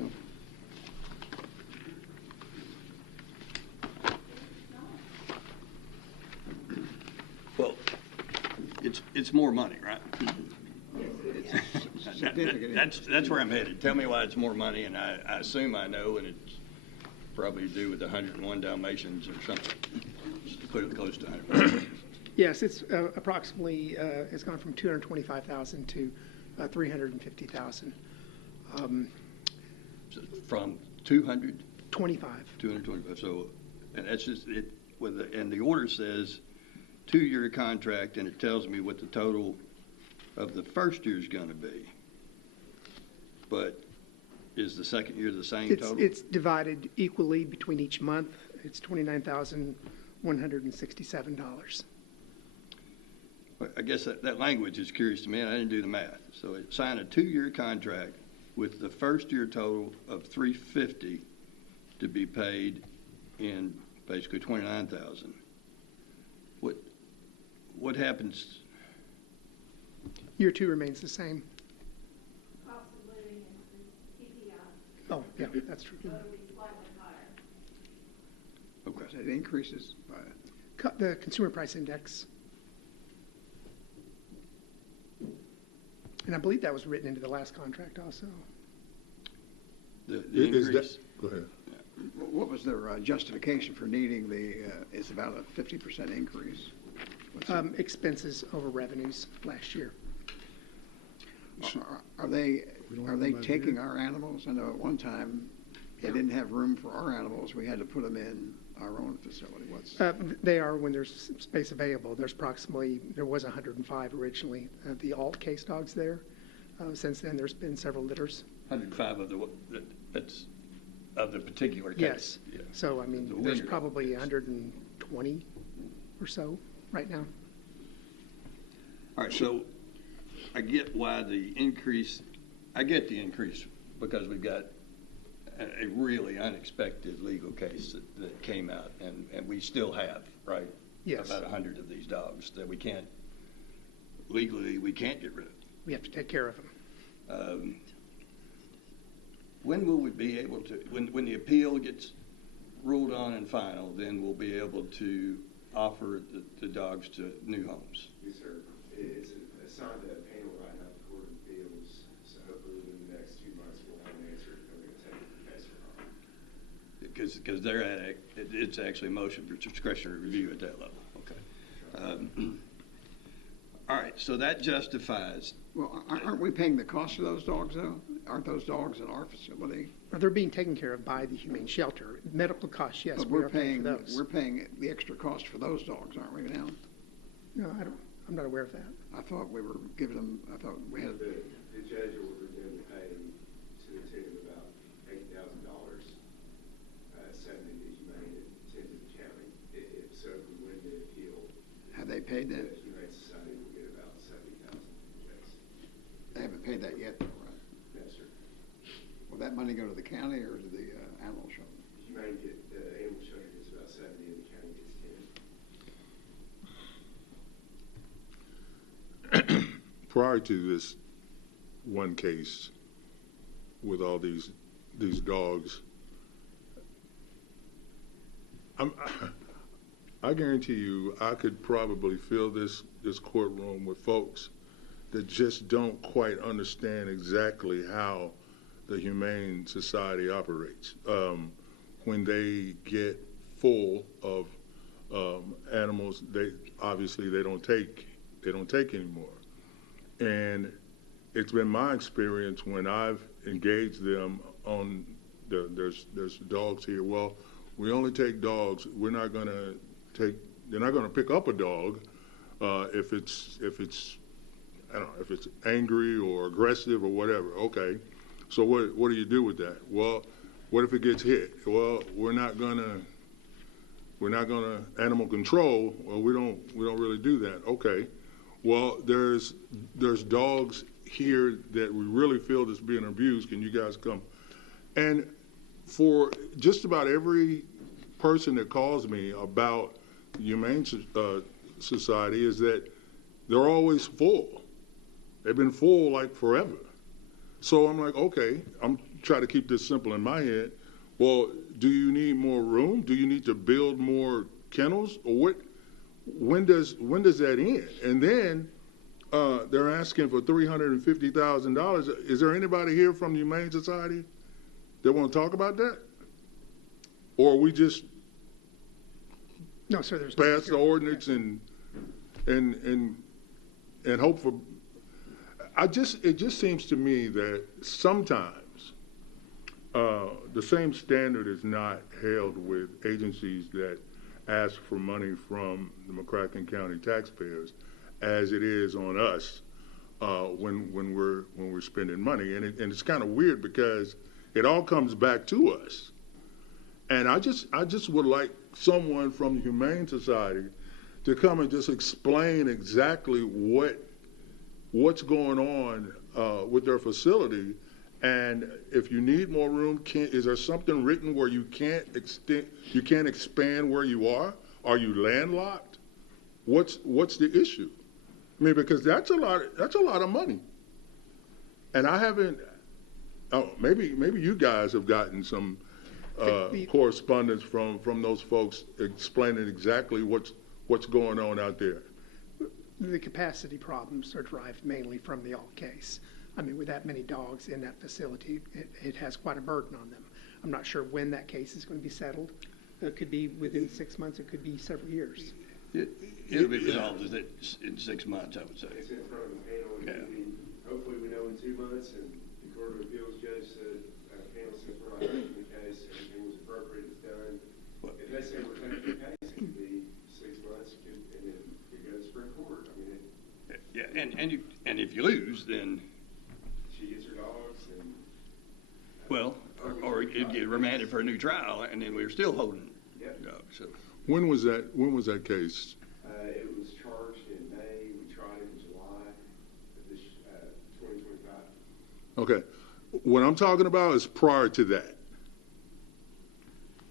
Well, it's more money, right? That's where I'm headed. Tell me why it's more money, and I assume I know, and it's probably to do with the 101 Dalmatians or something. Just to put it close to 100. Yes, it's approximately, it's gone from 225,000 to 350,000. From 200? 25. 225. So, and that's just it. And the order says 2-year contract, and it tells me what the total of the first year is going to be. But is the second year the same total? It's divided equally between each month. It's $29,167. I guess that language is curious to me, and I didn't do the math. So it signed a 2-year contract with the first year total of $350 to be paid in basically $29,000. What happens? Year 2 remains the same. Cost of living and CPI. Oh, yeah, that's true. So it'll be slightly higher. Okay. So it increases by The consumer price index. And I believe that was written into the last contract also. The increase? Go ahead. what was their justification for needing it's about a 50% increase? Expenses over revenues last year. Are they taking our animals? I know at one time they didn't have room for our animals. We had to put them in our own facility. They are when there's space available. There was 105 originally, the alt case dogs there. Since then, there's been several litters. 105 of the particular case. Yes. Yeah. So, I mean, there's probably 120 or so right now. All right, so I get why the increase, because we've got a really unexpected legal case that came out, and we still have, right? Yes. About 100 of these dogs that we can't get rid of. We have to take care of them. When will we be able to, when the appeal gets ruled on and final, then we'll be able to offer the dogs to new homes? Yes, sir. It's assigned to a panel right now at the Court of Appeals, so hopefully within the next 2 months we'll have an answer if they're going to take the case or not. Because they're it's actually a motion for discretionary review at that level. Okay. All right, so that justifies. Well, aren't we paying the cost of those dogs, though? Aren't those dogs in our facility? They're being taken care of by the Humane Shelter. Medical costs, yes, but we're paying for those. We're paying the extra cost for those dogs, aren't we now? No, I'm not aware of that. I thought we were giving them, I thought we had. The judge ordered them to pay to the tune of about $8,000, 70 to Humane and 10 to the county. So if we win the appeal, have they paid that? The Humane Society will get about $70,000. They haven't paid that yet, though, right? No, sir. Will that money go to the county or to the animal shelter? Humane the animal shelter gets about 70 and the county gets 10. Prior to this one case with all these dogs, I guarantee you I could probably fill this courtroom with folks that just don't quite understand exactly how the Humane Society operates. When they get full of animals, they don't take anymore. And it's been my experience when I've engaged them on there's dogs here. Well, we only take dogs. They're not going to pick up a dog if it's I don't know, if it's angry or aggressive or whatever. Okay, so what do you do with that? Well, what if it gets hit? Well, we're not gonna we're not going to animal control. Well, we don't really do that. Okay. Well, there's dogs here that we really feel that's being abused. Can you guys come? And for just about every person that calls me about the Humane Society is that they're always full. They've been full like forever. So I'm like, okay, I'm trying to keep this simple in my head. Well, do you need more room? Do you need to build more kennels? Or what? When does that end? And then they're asking for $350,000. Is there anybody here from the Humane Society that want to talk about that? Or are we just no, sir, there's pass the ordinance and hope for? It just seems to me that sometimes the same standard is not held with agencies that ask for money from the McCracken County taxpayers as it is on us when we're spending money, and it's kind of weird because it all comes back to us. And I just would like someone from the Humane Society to come and just explain exactly what's going on with their facility, and if you need more room, is there something written where you can't expand where you are? Are you landlocked? What's the issue? I mean, because that's a lot of money, and I haven't. Oh, maybe you guys have gotten some correspondence from those folks explaining exactly what's going on out there. The capacity problems are derived mainly from the alt case. I mean, with that many dogs in that facility, it has quite a burden on them. I'm not sure when that case is going to be settled. It could be within 6 months. It could be several years. It'll be resolved in 6 months, I would say. It's in front of the panel. Yeah. Hopefully we know in 2 months, and the Court of Appeals judge said, panel said we're not taking the case, everything was appropriate, it's done. If they say we're taking the case, it could be 6 months, and then it goes to Supreme Court. I mean, and if you lose, then she gets her dogs, and well, or it'd get remanded for a new trial, and then we're still holding dogs. So when was that case? it was charged in May. We tried it in July of this 2025. Okay. What I'm talking about is prior to that.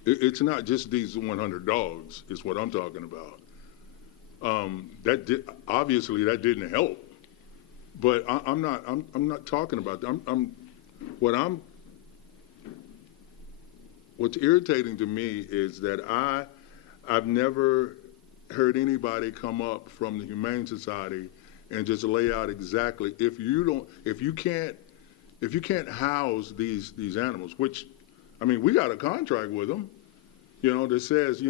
It's not just these 100 dogs is what I'm talking about. Obviously that didn't help, but I'm not talking about that. What's irritating to me is that I've never heard anybody come up from the Humane Society and just lay out exactly if you can't house these animals, which, I mean, we got a contract with them, that says,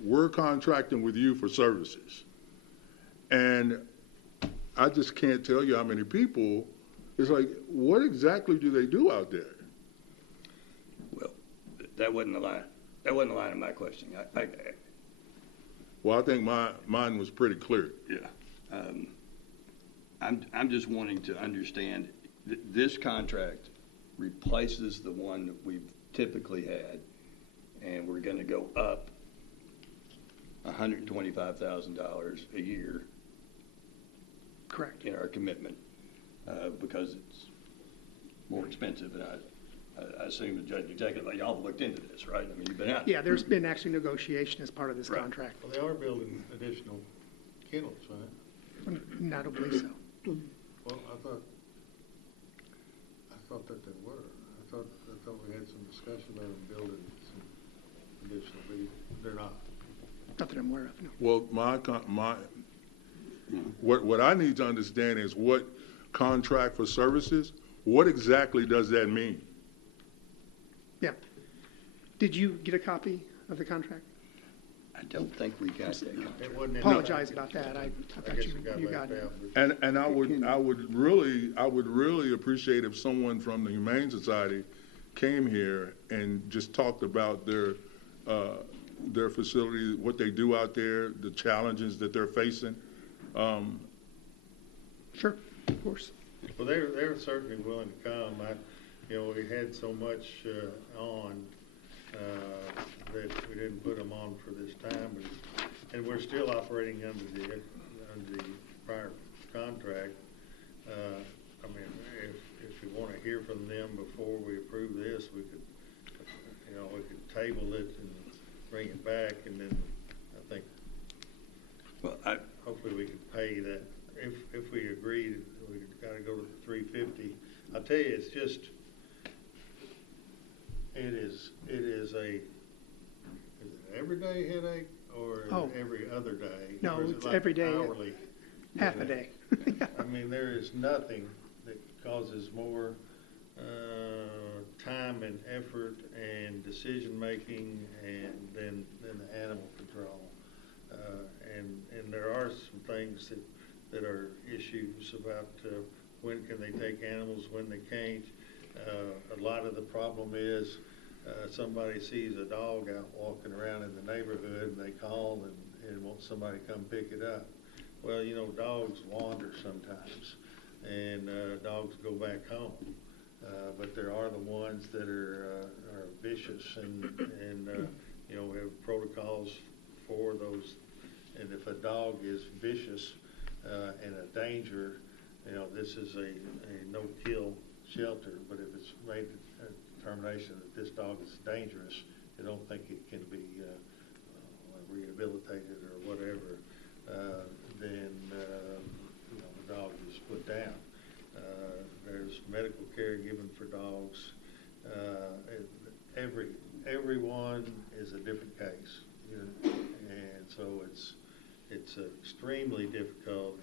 we're contracting with you for services. And I just can't tell you how many people, it's like, what exactly do they do out there? Well, that wasn't the line. That wasn't the line of my question. Well, I think mine was pretty clear. Yeah. I'm just wanting to understand this contract replaces the one that we've typically had, and we're going to go up $125,000 a year. Correct. In our commitment because it's more expensive, and I assume the judge executive, y'all have looked into this, right? I mean, you've been out. Yeah, there's been actually negotiation as part of this contract. Well, they are building additional kennels, right? I don't believe so. Well, I thought that they were. I thought we had some discussion about them building some additional, but they're not. Not that I'm aware of, no. Well, what I need to understand is what contract for services, what exactly does that mean? Yeah. Did you get a copy of the contract? I don't think we got that. Apologize about that. I thought you got it. And I would really appreciate if someone from the Humane Society came here and just talked about their facility, what they do out there, the challenges that they're facing. Sure, of course. Well, they're certainly willing to come. We had so much on that we didn't put them on for this time, and we're still operating under the prior contract. I mean, if you want to hear from them before we approve this, we could, we could table it and bring it back, and then I think hopefully we could pay that. If we agree, we got to go to the 350. I'll tell you, it's just, it is an everyday headache or every other day? No, or is it's it like every day. hourly? Half a day. I mean, there is nothing that causes more time and effort and decision-making than the animal control. And there are some things that are issues about when can they take animals, when they can't. A lot of the problem is somebody sees a dog out walking around in the neighborhood and they call and want somebody to come pick it up. Well, dogs wander sometimes, and dogs go back home. But there are the ones that are vicious, and we have protocols for those. And if a dog is vicious and a danger, this is a no-kill shelter. But if it's made a determination that this dog is dangerous, they don't think it can be rehabilitated or whatever, then the dog is put down. There's medical care given for dogs. Everyone is a different case, and so it's extremely difficult.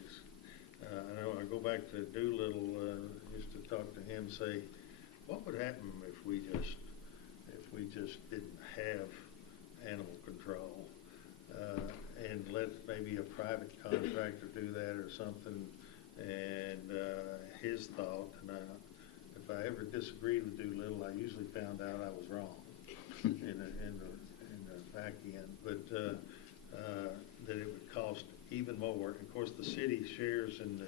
I know I go back to Doolittle. Used to talk to him, say, what would happen if we just didn't have animal control and let maybe a private contractor do that or something? And his thought, and if I ever disagreed with Doolittle, I usually found out I was wrong in the back end, but that it would cost even more. And of course, the city shares in the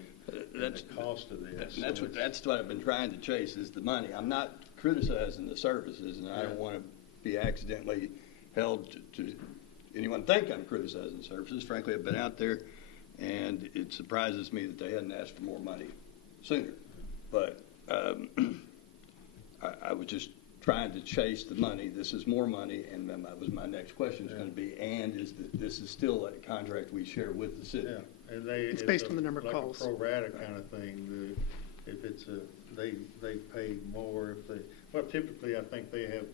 cost of this. That's what I've been trying to chase, is the money. I'm not criticizing the services, and I don't want to be accidentally held to anyone think I'm criticizing services. Frankly, I've been out there, and it surprises me that they hadn't asked for more money sooner. But I was just trying to chase the money. This is more money, and then that was my next question is going to be, and this is still a contract we share with the city. Yeah, and it's based on the number of calls. Like a pro rata kind of thing. If it's they pay more if they. Well, typically I think they have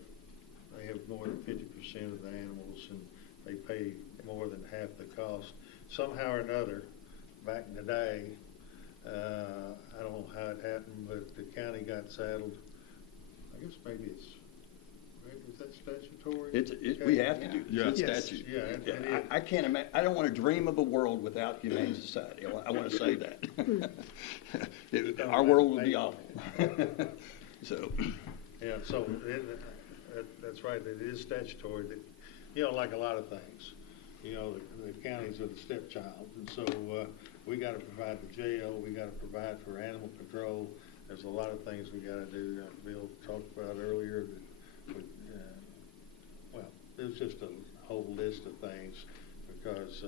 more than 50% of the animals, and they pay more than half the cost. Somehow or another, back in the day, I don't know how it happened, but the county got saddled. I guess maybe is that statutory? We have to do Yeah. it's statute. Yeah, I can't imagine. I don't want to dream of a world without humane society. I want to say that. Our world would be awful. So. Yeah. So that's right. It is statutory. That like a lot of things. The counties are the stepchild, and so we got to provide the jail. We got to provide for animal control. There's a lot of things we got to do. Bill talked about earlier that there's just a whole list of things because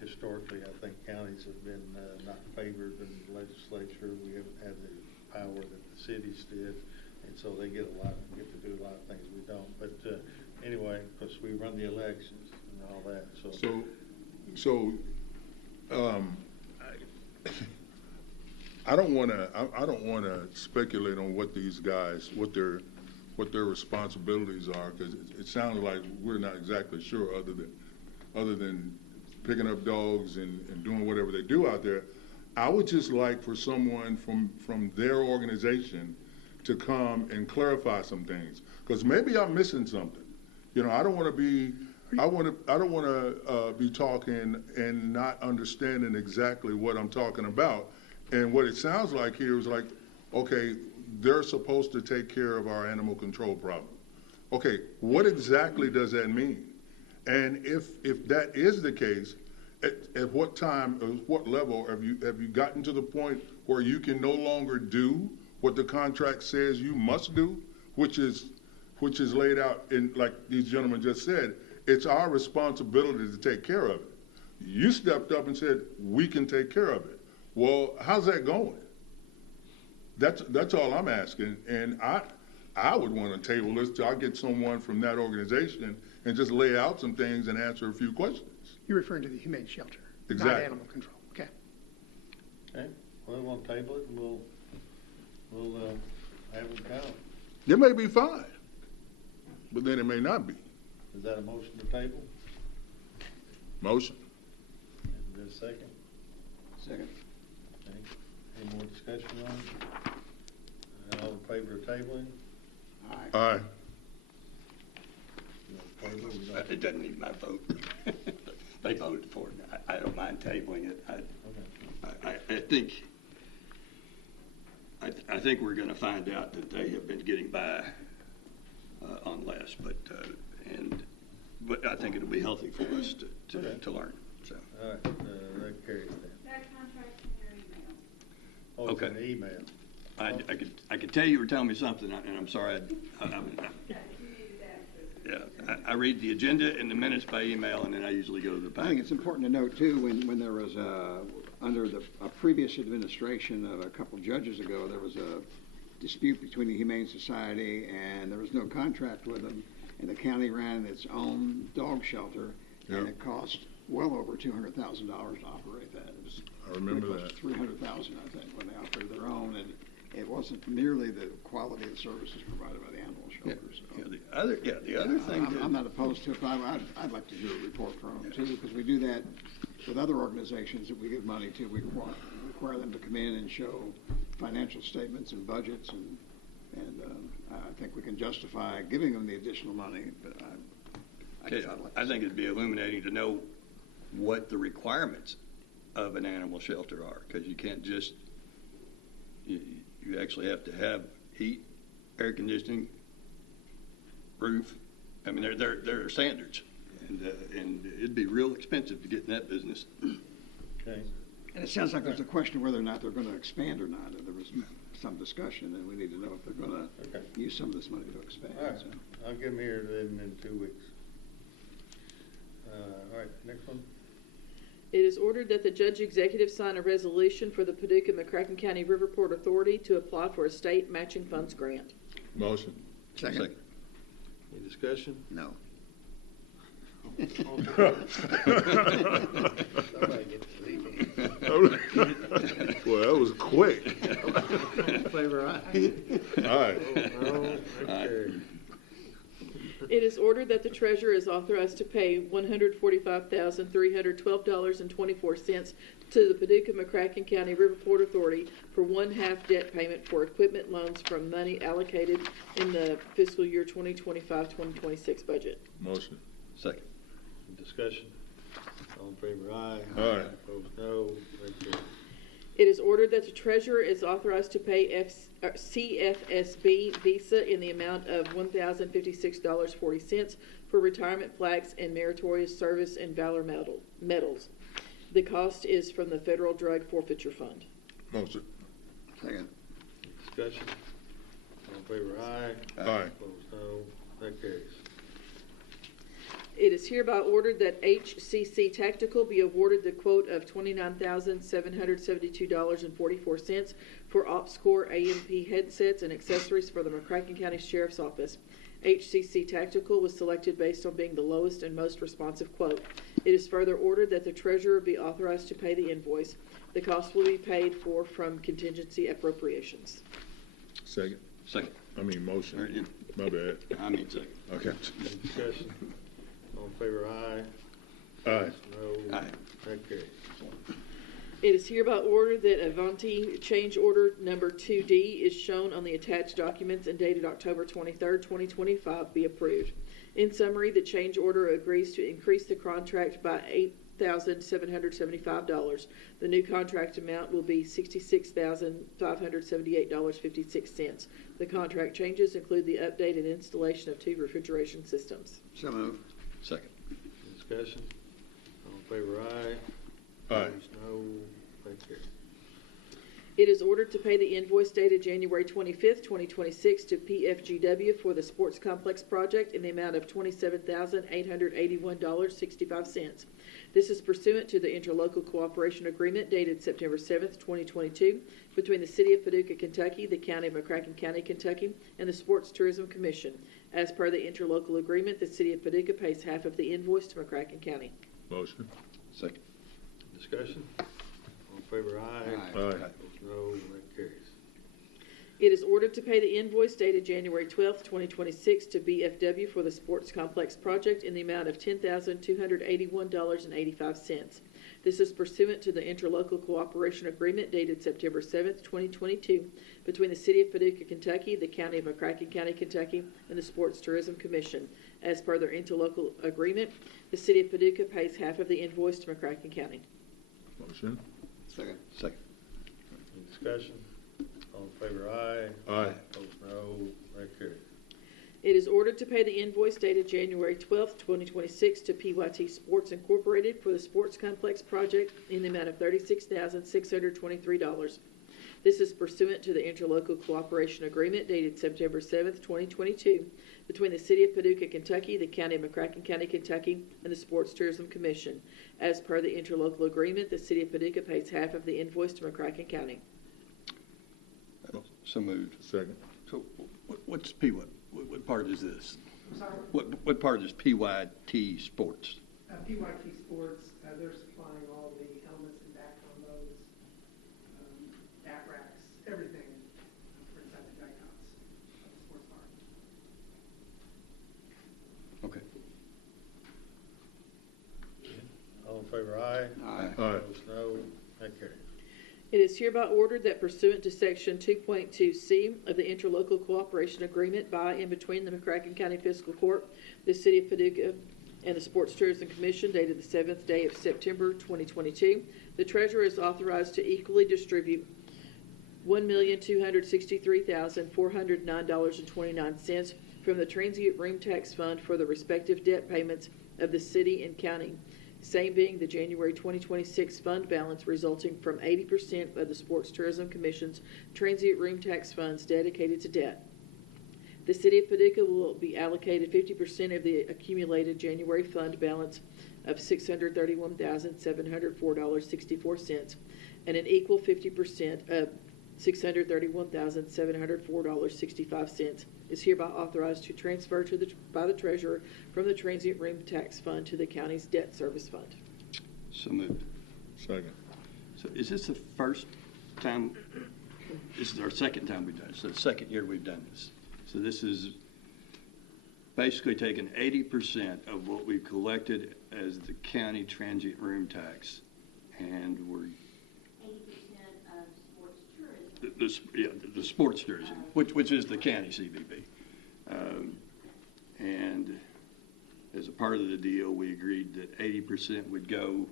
historically, I think counties have been not favored in the legislature. We haven't had the power that the cities did, and so they get to do a lot of things we don't. But anyway, because we run the elections and all that. So I don't want to speculate on what these guys, what their responsibilities are, because it sounds like we're not exactly sure, other than picking up dogs and doing whatever they do out there. I would just like for someone from their organization to come and clarify some things, because maybe I'm missing something. I don't want to be. I don't want to be talking and not understanding exactly what I'm talking about. And what it sounds like here is like, okay, they're supposed to take care of our animal control problem. Okay, what exactly does that mean? And if that is the case, at what time, at what level have you gotten to the point where you can no longer do what the contract says you must do, which is which is laid out in, like these gentlemen just said, it's our responsibility to take care of it. You stepped up and said, we can take care of it. Well, how's that going? That's all I'm asking. And I would want to table this till I get someone from that organization and just lay out some things and answer a few questions. You're referring to the humane shelter, Exactly. not animal control. Okay. Okay, well, we'll table it and we'll have them count. It may be fine, but then it may not be. Is that a motion to table? Motion. Is there a second? Second. Okay. Any more discussion on it? All in favor of tabling? Aye. Table, you don't- It doesn't need my vote. They voted for it. I don't mind tabling it. I think we're going to find out that they have been getting by on less, but I think it'll be healthy for us to learn. So. All right, that carries then. That contract's in your email. Oh, it's Okay. in the email. I could tell you were telling me something, and I'm sorry. I read the agenda and the minutes by email, and then I usually go to the I packet. think it's important to note, too, when there was under a previous administration of a couple judges ago, there was a dispute between the Humane Society, and there was no contract with them, and the county ran its own dog shelter, and it cost well over $200,000 to operate that. It was I remember pretty close to $300,000, I think, when they operated their own, and it wasn't nearly the quality of services provided by the animal shelters. The other thing I'm not opposed to it, but I'd like to do a report from them too, because we do that with other organizations that we give money to. We require them to come in and show financial statements and budgets, and I think we can justify giving them the additional money, but I think it'd be illuminating to know what the requirements of an animal shelter are, because you can't just, you actually have to have heat, air conditioning, roof. I mean, there are standards, and it'd be real expensive to get in that business. Okay. And it sounds like there's a question whether or not they're going to expand or not. There was some discussion, and we need to know if they're going to use some of this money to expand. All right, So. I'll give them here then in 2 weeks. All right, next one. It is ordered that the judge executive sign a resolution for the Paducah McCracken County Riverport Authority to apply for a state matching funds grant. Motion. Second. Any discussion? No. Somebody get sleepy. Well, that was quick. Favor aye. Aye. No, that carries. It is ordered that the treasurer is authorized to pay $145,312.24 to the Paducah McCracken County Riverport Authority for one-half debt payment for equipment loans from money allocated in the fiscal year 2025-2026 budget. Motion. Second. Discussion. All in favor, aye. Aye. Opposed, no. That carries. It is ordered that the treasurer is authorized to pay CFSB Visa in the amount of $1,056.40 for retirement plaques and meritorious service and valor medals. The cost is from the Federal Drug Forfeiture Fund. Motion. Second. Discussion. All in favor, aye. Aye. Opposed, no. That carries. It is hereby ordered that HCC Tactical be awarded the quote of $29,772.44 for OpsCore AMP headsets and accessories for the McCracken County Sheriff's Office. HCC Tactical was selected based on being the lowest and most responsive quote. It is further ordered that the treasurer be authorized to pay the invoice. The cost will be paid for from contingency appropriations. Second. Second. I mean, motion. My bad. I mean second. Okay. Discussion. All in favor, aye. Aye. No. Aye. That carries. It is hereby ordered that Avanti change order number 2D is shown on the attached documents and dated October 23rd, 2025 be approved. In summary, the change order agrees to increase the contract by $8,775. The new contract amount will be $66,578.56. The contract changes include the update and installation of 2 refrigeration systems. So moved. Second. Discussion. All in favor, aye. Aye. Opposed, no. That carries. It is ordered to pay the invoice dated January 25th, 2026 to PFGW for the Sports Complex project in the amount of $27,881.65. This is pursuant to the interlocal cooperation agreement dated September 7th, 2022 between the City of Paducah, Kentucky, the County of McCracken County, Kentucky, and the Sports Tourism Commission. As per the interlocal agreement, the City of Paducah pays half of the invoice to McCracken County. Motion. Second. Discussion? All in favor, aye. Aye. Opposed, no. That carries. It is ordered to pay the invoice dated January 12th, 2026 to BFW for the Sports Complex project in the amount of $10,281.85. This is pursuant to the interlocal cooperation agreement dated September 7th, 2022 between the City of Paducah, Kentucky, the County of McCracken County, Kentucky, and the Sports Tourism Commission. As per their interlocal agreement, the City of Paducah pays half of the invoice to McCracken County. Motion. Second. Second. Any discussion? All in favor, aye. Aye. Opposed, no. That carries. It is ordered to pay the invoice dated January 12th, 2026 to PYT Sports Incorporated for the Sports Complex project in the amount of $36,623. This is pursuant to the interlocal cooperation agreement dated September 7th, 2022 between the City of Paducah, Kentucky, the County of McCracken County, Kentucky, and the Sports Tourism Commission. As per the interlocal agreement, the City of Paducah pays half of the invoice to McCracken County. So moved. Second. So what's PYT? What part is this? I'm sorry? What part is PYT Sports? PYT Sports, they're supplying all the helmets and back combos, back racks, everything for inside the dugouts of the sports bar. Okay. All in favor, aye. Aye. Aye. Opposed, no. That carries. It is hereby ordered that pursuant to Section 2.2C of the Interlocal Cooperation Agreement by and between the McCracken County Fiscal Court, the City of Paducah, and the Sports Tourism Commission dated the 7th day of September 2022, the Treasurer is authorized to equally distribute $1,263,409.29 from the Transient Room Tax Fund for the respective debt payments of the City and County, same being the January 2026 fund balance resulting from 80% of the Sports Tourism Commission's transient room tax funds dedicated to debt. The City of Paducah will be allocated 50% of the accumulated January fund balance of $631,704.64 and an equal 50% of $631,704.65 is hereby authorized to transfer by the Treasurer from the Transient Room Tax Fund to the county's debt service fund. So moved. Second. So is this the first time? This is our second time we've done it. So the second year we've done this. So this is basically taking 80% of what we collected as the county transient room tax, and we're 80% of sports tourism. the sports tourism, which is the county CBB. And as a part of the deal, we agreed that 80% would go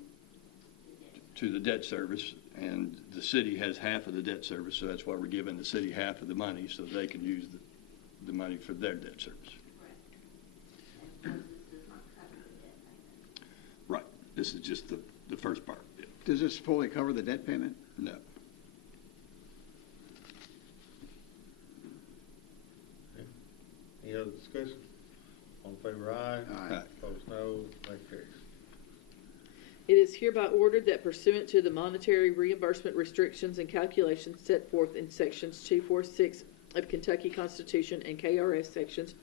to the debt service, and the city has half of the debt service, so that's why we're giving the city half of the money so they can use the money for their debt service. Right. This is just the first part. Yeah. Does this fully cover the debt payment? No. Any other discussion? All in favor, aye. Aye. Opposed, no. That carries. It is hereby ordered that pursuant to the monetary reimbursement restrictions and calculations set forth in Sections 246 of Kentucky Constitution and KRS Sections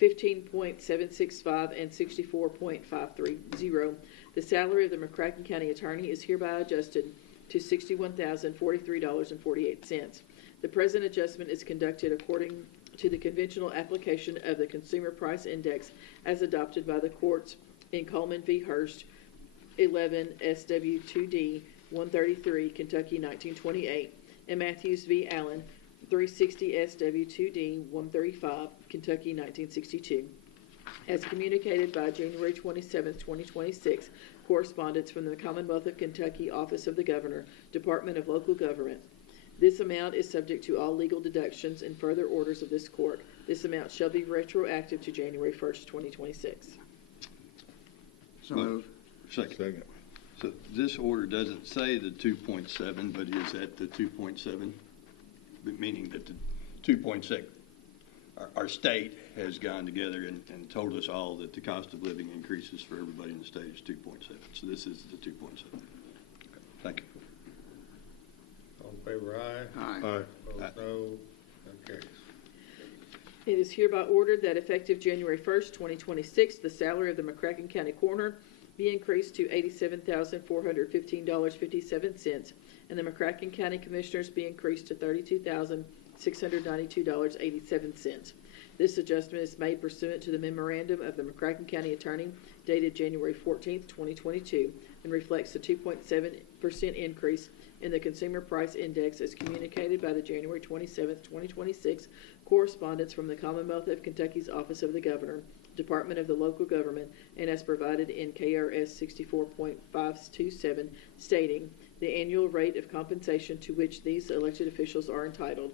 15.765 and 64.530, the salary of the McCracken County Attorney is hereby adjusted to $61,043.48. The present adjustment is conducted according to the conventional application of the Consumer Price Index as adopted by the courts in Coleman v. Hurst, 11 SW2D 133, Kentucky 1928, and Matthews v. Allen, 360 SW2D 135, Kentucky 1962. As communicated by January 27, 2026, correspondence from the Commonwealth of Kentucky Office of the Governor, Department of Local Government. This amount is subject to all legal deductions and further orders of this court. This amount shall be retroactive to January 1st, 2026. So moved. Second. So this order doesn't say the 2.7, but is at the 2.7, meaning that the 2.6, our state has gone together and told us all that the cost of living increases for everybody in the state is 2.7. So this is the 2.7. Okay. Thank you. All in favor, aye. Aye. Opposed, no. That carries. It is hereby ordered that effective January 1st, 2026, the salary of the McCracken County Coroner be increased to $87,415.57, and the McCracken County Commissioners be increased to $32,692.87. This adjustment is made pursuant to the memorandum of the McCracken County Attorney dated January 14th, 2022, and reflects the 2.7% increase in the Consumer Price Index as communicated by the January 27th, 2026 correspondence from the Commonwealth of Kentucky's Office of the Governor, Department of the Local Government, and as provided in KRS 64.527, stating the annual rate of compensation to which these elected officials are entitled.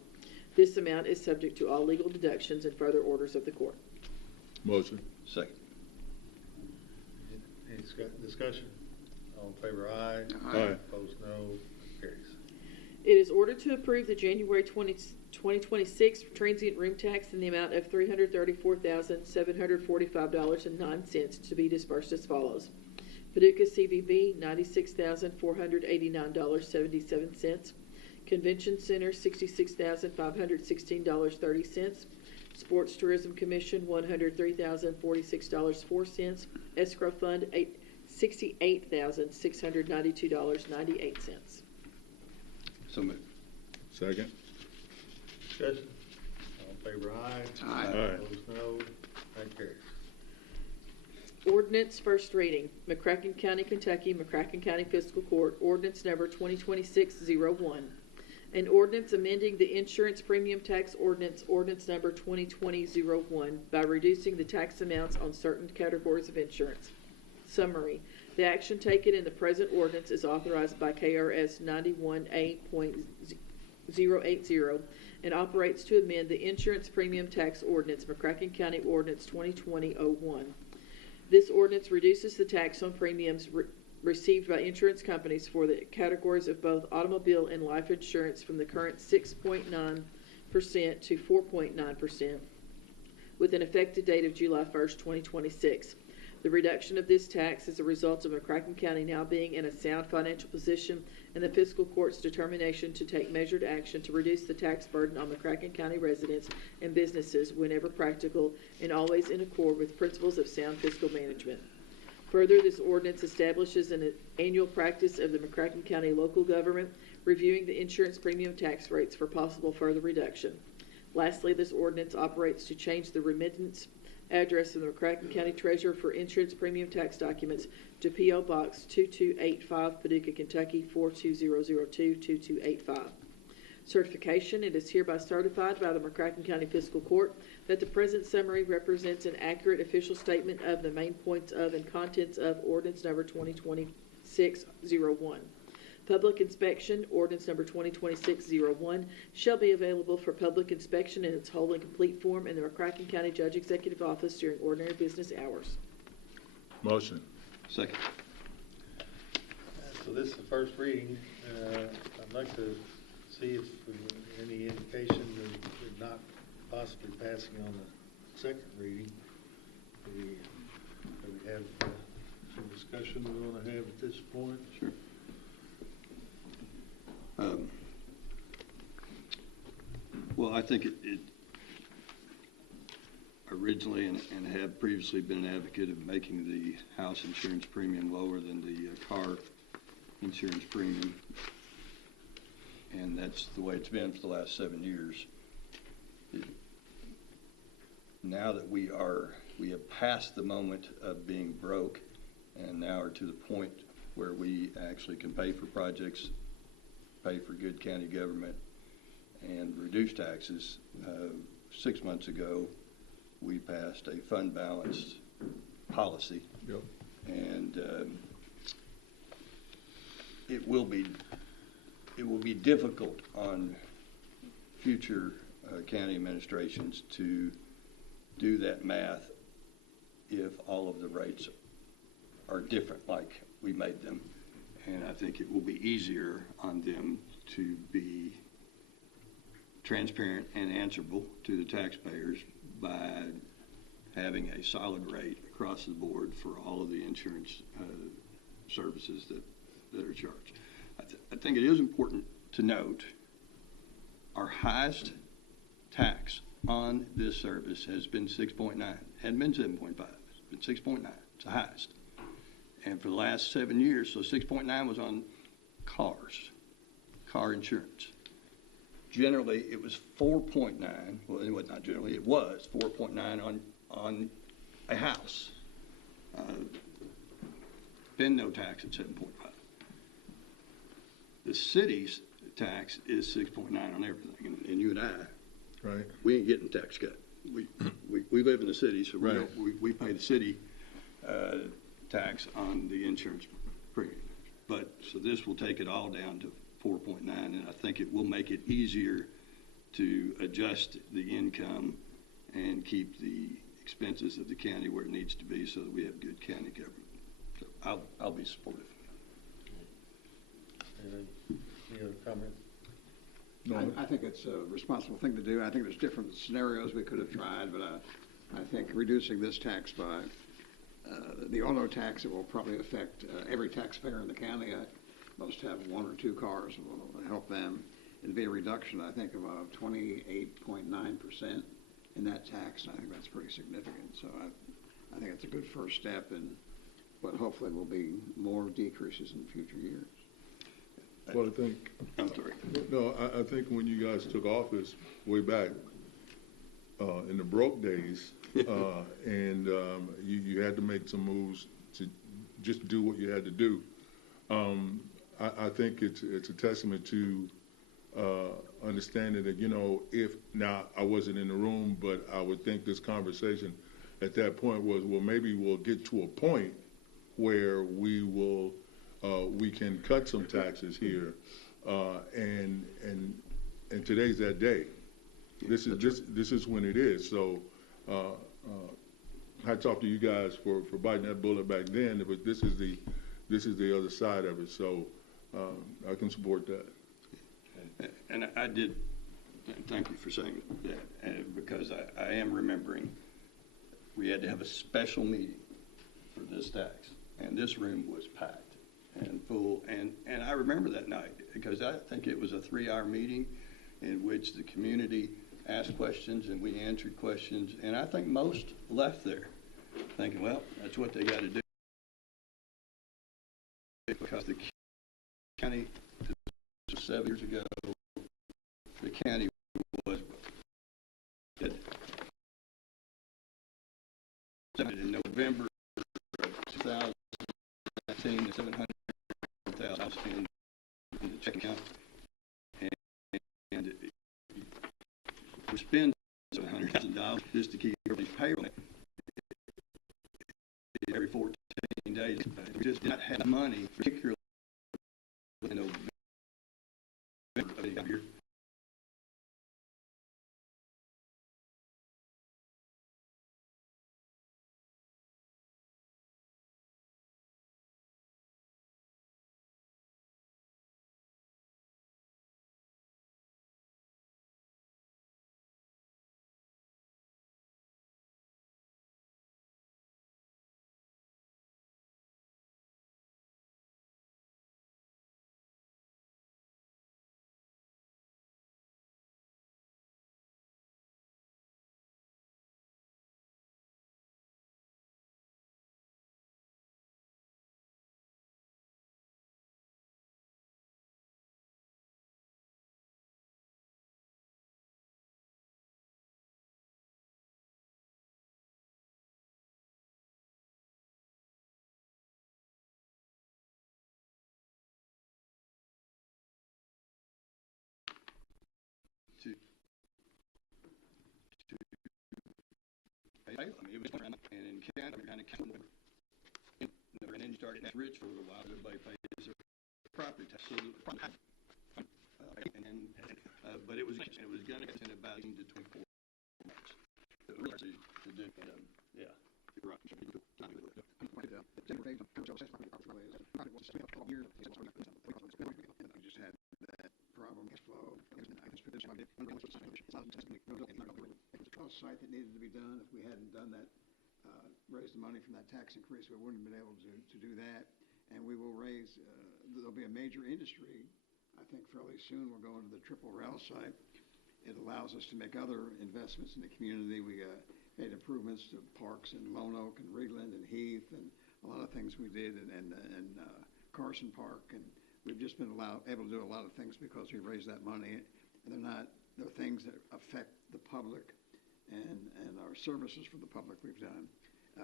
This amount is subject to all legal deductions and further orders of the court. Motion. Second. Any discussion? All in favor, aye. Aye. Opposed, no. Carries. It is ordered to approve the January 2026 transient room tax in the amount of $334,745.09 to be dispersed as follows. Paducah CVB, $96,489.77. Convention Center, $66,516.30. Sports Tourism Commission, $103,046.04. Escrow Fund, $68,692.98. So moved. Second. Discussion? All in favor, aye. Aye. Opposed, no. That carries. Ordinance, first reading. McCracken County, Kentucky, McCracken County Fiscal Court, ordinance number 2026-01. An ordinance amending the insurance premium tax ordinance, ordinance number 2020-01, by reducing the tax amounts on certain categories of insurance. Summary. The action taken in the present ordinance is authorized by KRS 91A.080 and operates to amend the insurance premium tax ordinance, McCracken County Ordinance 2020-01. This ordinance reduces the tax on premiums received by insurance companies for the categories of both automobile and life insurance from the current 6.9% to 4.9%, with an effective date of July 1st, 2026. The reduction of this tax is a result of McCracken County now being in a sound financial position and the fiscal court's determination to take measured action to reduce the tax burden on McCracken County residents and businesses whenever practical and always in accord with principles of sound fiscal management. Further, this ordinance establishes an annual practice of the McCracken County local government reviewing the insurance premium tax rates for possible further reduction. Lastly, this ordinance operates to change the remittance address of the McCracken County Treasurer for insurance premium tax documents to P.O. Box 2285, Paducah, Kentucky 42002-2285. Certification. It is hereby certified by the McCracken County Fiscal Court that the present summary represents an accurate official statement of the main points of and contents of ordinance number 2026-01. Public inspection, ordinance number 2026-01, shall be available for public inspection in its whole and complete form in the McCracken County Judge Executive Office during ordinary business hours. Motion. Second. So this is the first reading. I'd like to see if any indication that we're not possibly passing on the second reading. Do we have some discussion we want to have at this point? Sure. Well, I think it originally and have previously been an advocate of making the house insurance premium lower than the car insurance premium, and that's the way it's been for the last 7 years. Now that we have passed the moment of being broke and now are to the point where we actually can pay for projects, pay for good county government, and reduce taxes. 6 months ago, we passed a fund balanced policy. Yep. And it will be difficult on future county administrations to do that math if all of the rates are different like we made them. And I think it will be easier on them to be transparent and answerable to the taxpayers by having a solid rate across the board for all of the insurance services that are charged. I think it is important to note our highest tax on this service has been 6.9. Hadn't been 7.5. It's been 6.9. It's the highest. And for the last 7 years, so 6.9 was on cars, car insurance. Generally, it was 4.9. Well, it was not generally. It was 4.9 on a house. Been no tax at 7.5. The city's tax is 6.9 on everything, and you and I, right? We ain't getting tax cut. We live in the city, so right. we pay the city tax on the insurance premium. But so this will take it all down to 4.9, and I think it will make it easier to adjust the income and keep the expenses of the county where it needs to be, so that we have good county government. So I'll be supportive. Any other comments? No. I think it's a responsible thing to do. I think there's different scenarios we could have tried, but I think reducing this tax by the auto tax, it will probably affect every taxpayer in the county. Most have 1 or 2 cars. Will help them. It'd be a reduction, I think, of 28.9% in that tax. I think that's pretty significant. So I think it's a good first step, but hopefully will be more decreases in future years. Well, I think. I'm sorry. No, I think when you guys took office way back in the broke days, and you had to make some moves to just do what you had to do. I think it's a testament to understanding that, if now I wasn't in the room, but I would think this conversation at that point was, well, maybe we'll get to a point where we can cut some taxes here, and today's that day. This is when it is. So hats off to you guys for biting that bullet back then, but this is the other side of it. So I can support that. And I did thank you for saying that, because I am remembering we had to have a special meeting for this tax, and this room was packed and full. And I remember that night, because I think it was a 3-hour meeting in which the community asked questions and we answered questions. And I think most left there thinking, well, that's what they got to do. Because the county, 7 years ago, the county was dead. In November of 2019, 700,000 in the checking account, and we spend $700,000 just to keep everybody's payroll every 14 days. We just did not have money, particularly in November of the year. I mean, it was around, and in Canada, kind of and then you started getting rich for a little while. Everybody pays their property tax, so but it was going to about 18 to 24 months. So really, yeah. We just had that problem cash flow. It's a cost site that needed to be done. If we hadn't done that, raised the money from that tax increase, we wouldn't have been able to do that. And we will raise, there'll be a major industry, I think fairly soon, we'll go into the triple rail site. It allows us to make other investments in the community. We made improvements to parks in Lone Oak and Ridgeland and Heath and a lot of things we did in Carson Park. And we've just been able to do a lot of things because we raised that money. And they're things that affect the public and our services for the public we've done.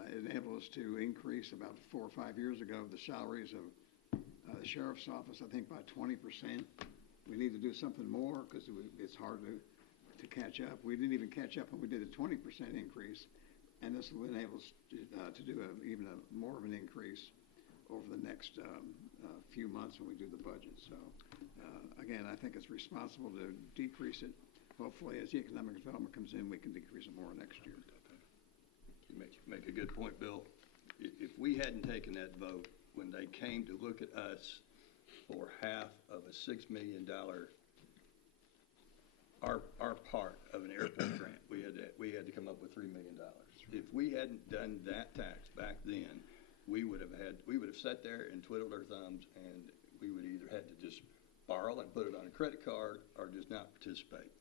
It enabled us to increase about 4 or 5 years ago the salaries of the sheriff's office, I think, by 20%. We need to do something more because it's hard to catch up. We didn't even catch up when we did a 20% increase, and this will enable us to do even more of an increase over the next few months when we do the budget. So, again, I think it's responsible to decrease it. Hopefully, as the economic development comes in, we can decrease it more next year. You make a good point, Bill. If we hadn't taken that vote when they came to look at us for half of a $6 million, our part of an airport grant, we had to come up with $3 million. If we hadn't done that tax back then, we would have sat there and twiddled our thumbs, and we would either had to just borrow and put it on a credit card or just not participate.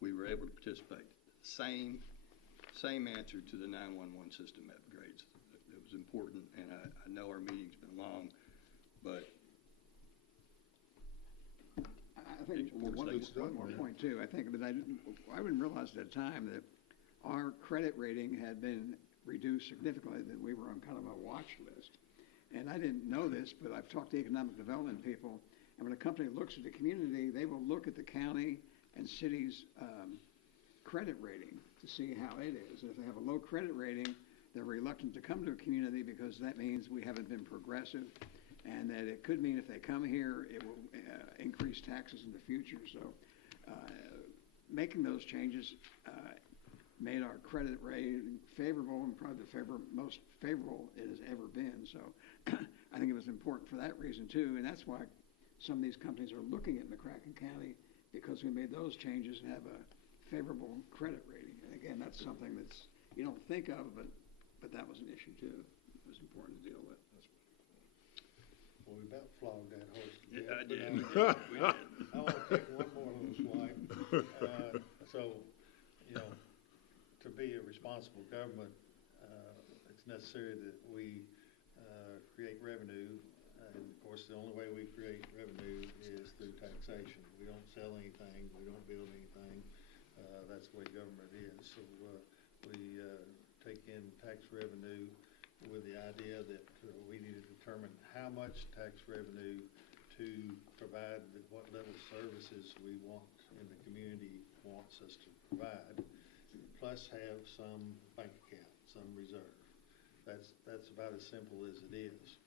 We were able to participate. Same answer to the 911 system upgrades. It was important, and I know our meeting's been long, but I think one more point too. I think that I didn't realize at the time that our credit rating had been reduced significantly, that we were on kind of a watch list. And I didn't know this, but I've talked to economic development people, and when a company looks at the community, they will look at the county and city's credit rating to see how it is. And if they have a low credit rating, they're reluctant to come to a community because that means we haven't been progressive, and that it could mean if they come here, it will increase taxes in the future. So making those changes made our credit rating favorable, and probably the most favorable it has ever been. So I think it was important for that reason too, and that's why some of these companies are looking at McCracken County, because we made those changes and have a favorable credit rating. And again, that's something that's you don't think of, but that was an issue too. It was important to deal with. Well, we about flogged that horse to death. Yeah, I did. I want to take one more little swipe. So, to be a responsible government, it's necessary that we create revenue. And of course, the only way we create revenue is through taxation. We don't sell anything. We don't build anything. That's the way government is. So we take in tax revenue with the idea that we need to determine how much tax revenue to provide what level of services we want and the community wants us to provide, plus have some bank account, some reserve. That's about as simple as it is.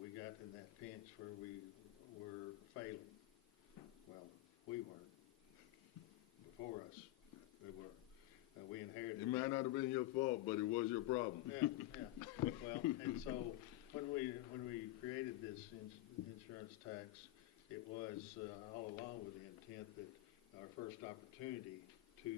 We got in that pinch where we were failing. Well, we weren't. Before us, they were. We inherited. It might not have been your fault, but it was your problem. Yeah. Well, and so when we created this insurance tax, it was all along with the intent that our first opportunity to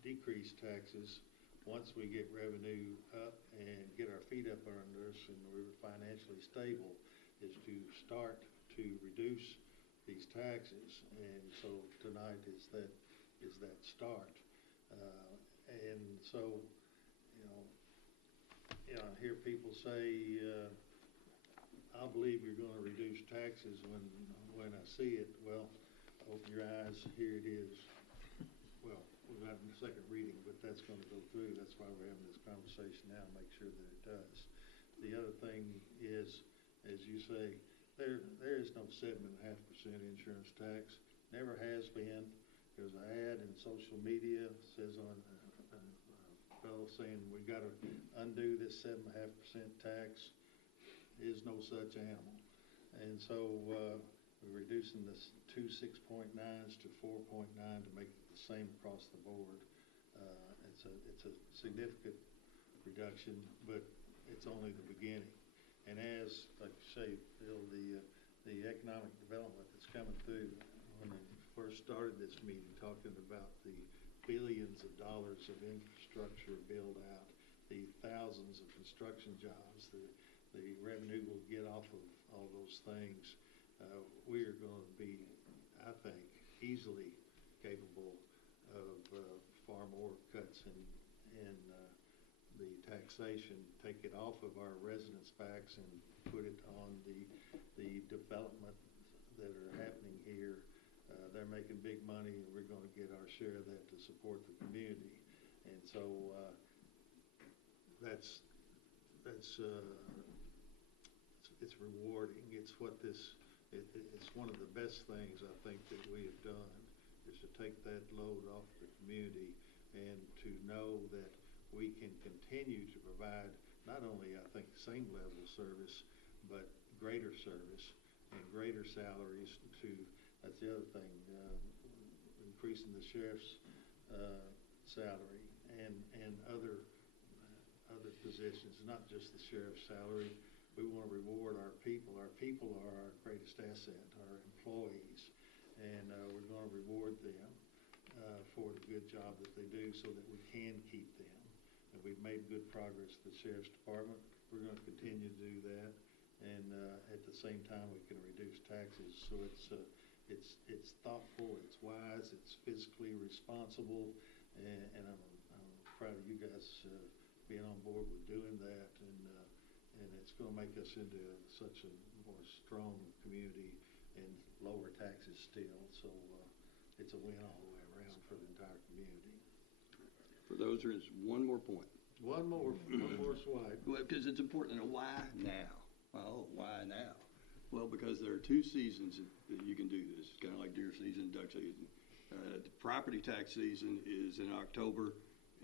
decrease taxes once we get revenue up and get our feet up under us and we're financially stable is to start to reduce these taxes. And so tonight is that start. And so, I hear people say, "I'll believe you're going to reduce taxes when I see it." Well, open your eyes. Here it is. Well, we're not in the second reading, but that's going to go through. That's why we're having this conversation now, to make sure that it does. The other thing is, as you say, there is no 7.5% insurance tax. Never has been. There's an ad in social media says on a fellow saying we got to undo this 7.5% tax. Is no such animal, and so we're reducing this 2 6.9s to 4.9 to make it the same across the board. It's a significant reduction, but it's only the beginning. And as, like you say, Bill, the economic development that's coming through, when I first started this meeting talking about the billions of dollars of infrastructure build out, the thousands of construction jobs, the revenue we'll get off of all those things, we are going to be, I think, easily capable of far more cuts in the taxation, take it off of our residents' backs and put it on the development that are happening here. They're making big money, and we're going to get our share of that to support the community. And so it's rewarding. It's what this. It's one of the best things I think that we have done, is to take that load off the community and to know that we can continue to provide not only, I think, same level of service, but greater service and greater salaries to, that's the other thing, increasing the sheriff's salary and other positions, not just the sheriff's salary. We want to reward our people. Our people are our greatest asset, our employees, and we're going to reward them for the good job that they do so that we can keep them. And we've made good progress with the Sheriff's Department. We're going to continue to do that, and at the same time we can reduce taxes. So it's thoughtful, it's wise, it's fiscally responsible, and I'm proud of you guys being on board with doing that, and it's going to make us into such a more strong community and lower taxes still. So it's a win all the way around for the entire community. For those, there is one more point. One more swipe. Well, because it's important to know why now. Well, why now? Well, because there are two seasons that you can do this. It's kind of like deer season, duck season. The property tax season is in October,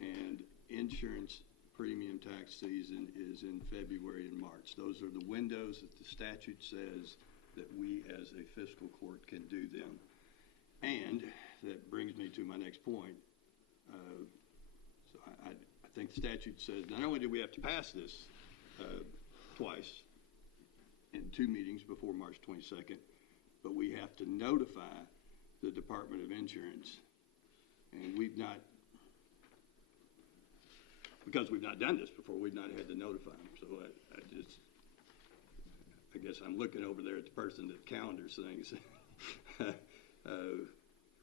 and insurance premium tax season is in February and March. Those are the windows that the statute says that we as a fiscal court can do them. And that brings me to my next point. So I think the statute says not only do we have to pass this twice in 2 meetings before March 22nd, but we have to notify the Department of Insurance. And we've not, because we've not done this before, we've not had to notify them. So I guess I'm looking over there at the person that calendars things.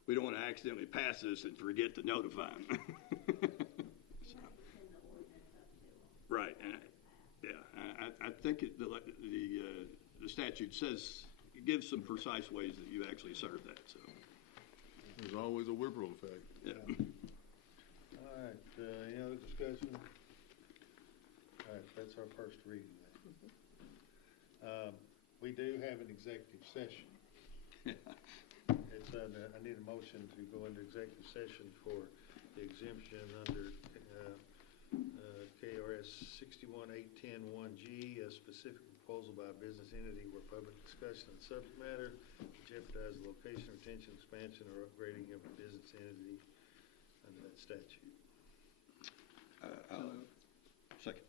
We don't want to accidentally pass this and forget to notify them. Right. I think the statute says, it gives some precise ways that you actually serve that. So there's always a Whipple effect. Yeah. All right. Any other discussion? All right. That's our first reading then. We do have an executive session. I need a motion to go into executive session for the exemption under KRS 61810-1G, a specific proposal by a business entity where public discussion of the subject matter jeopardize the location, retention, expansion, or upgrading of a business entity under that statute. Second.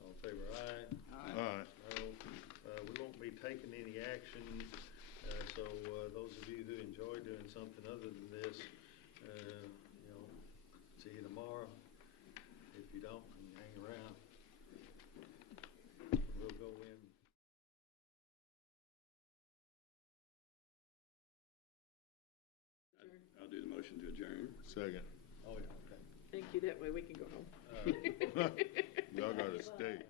All in favor, aye? Aye. No. We won't be taking any action, so those of you who enjoy doing something other than this, see you tomorrow. If you don't, you hang around. We'll go in. I'll do the motion to adjourn. Second. Oh, yeah, okay. Thank you. That way we can go home. Y'all got to stay.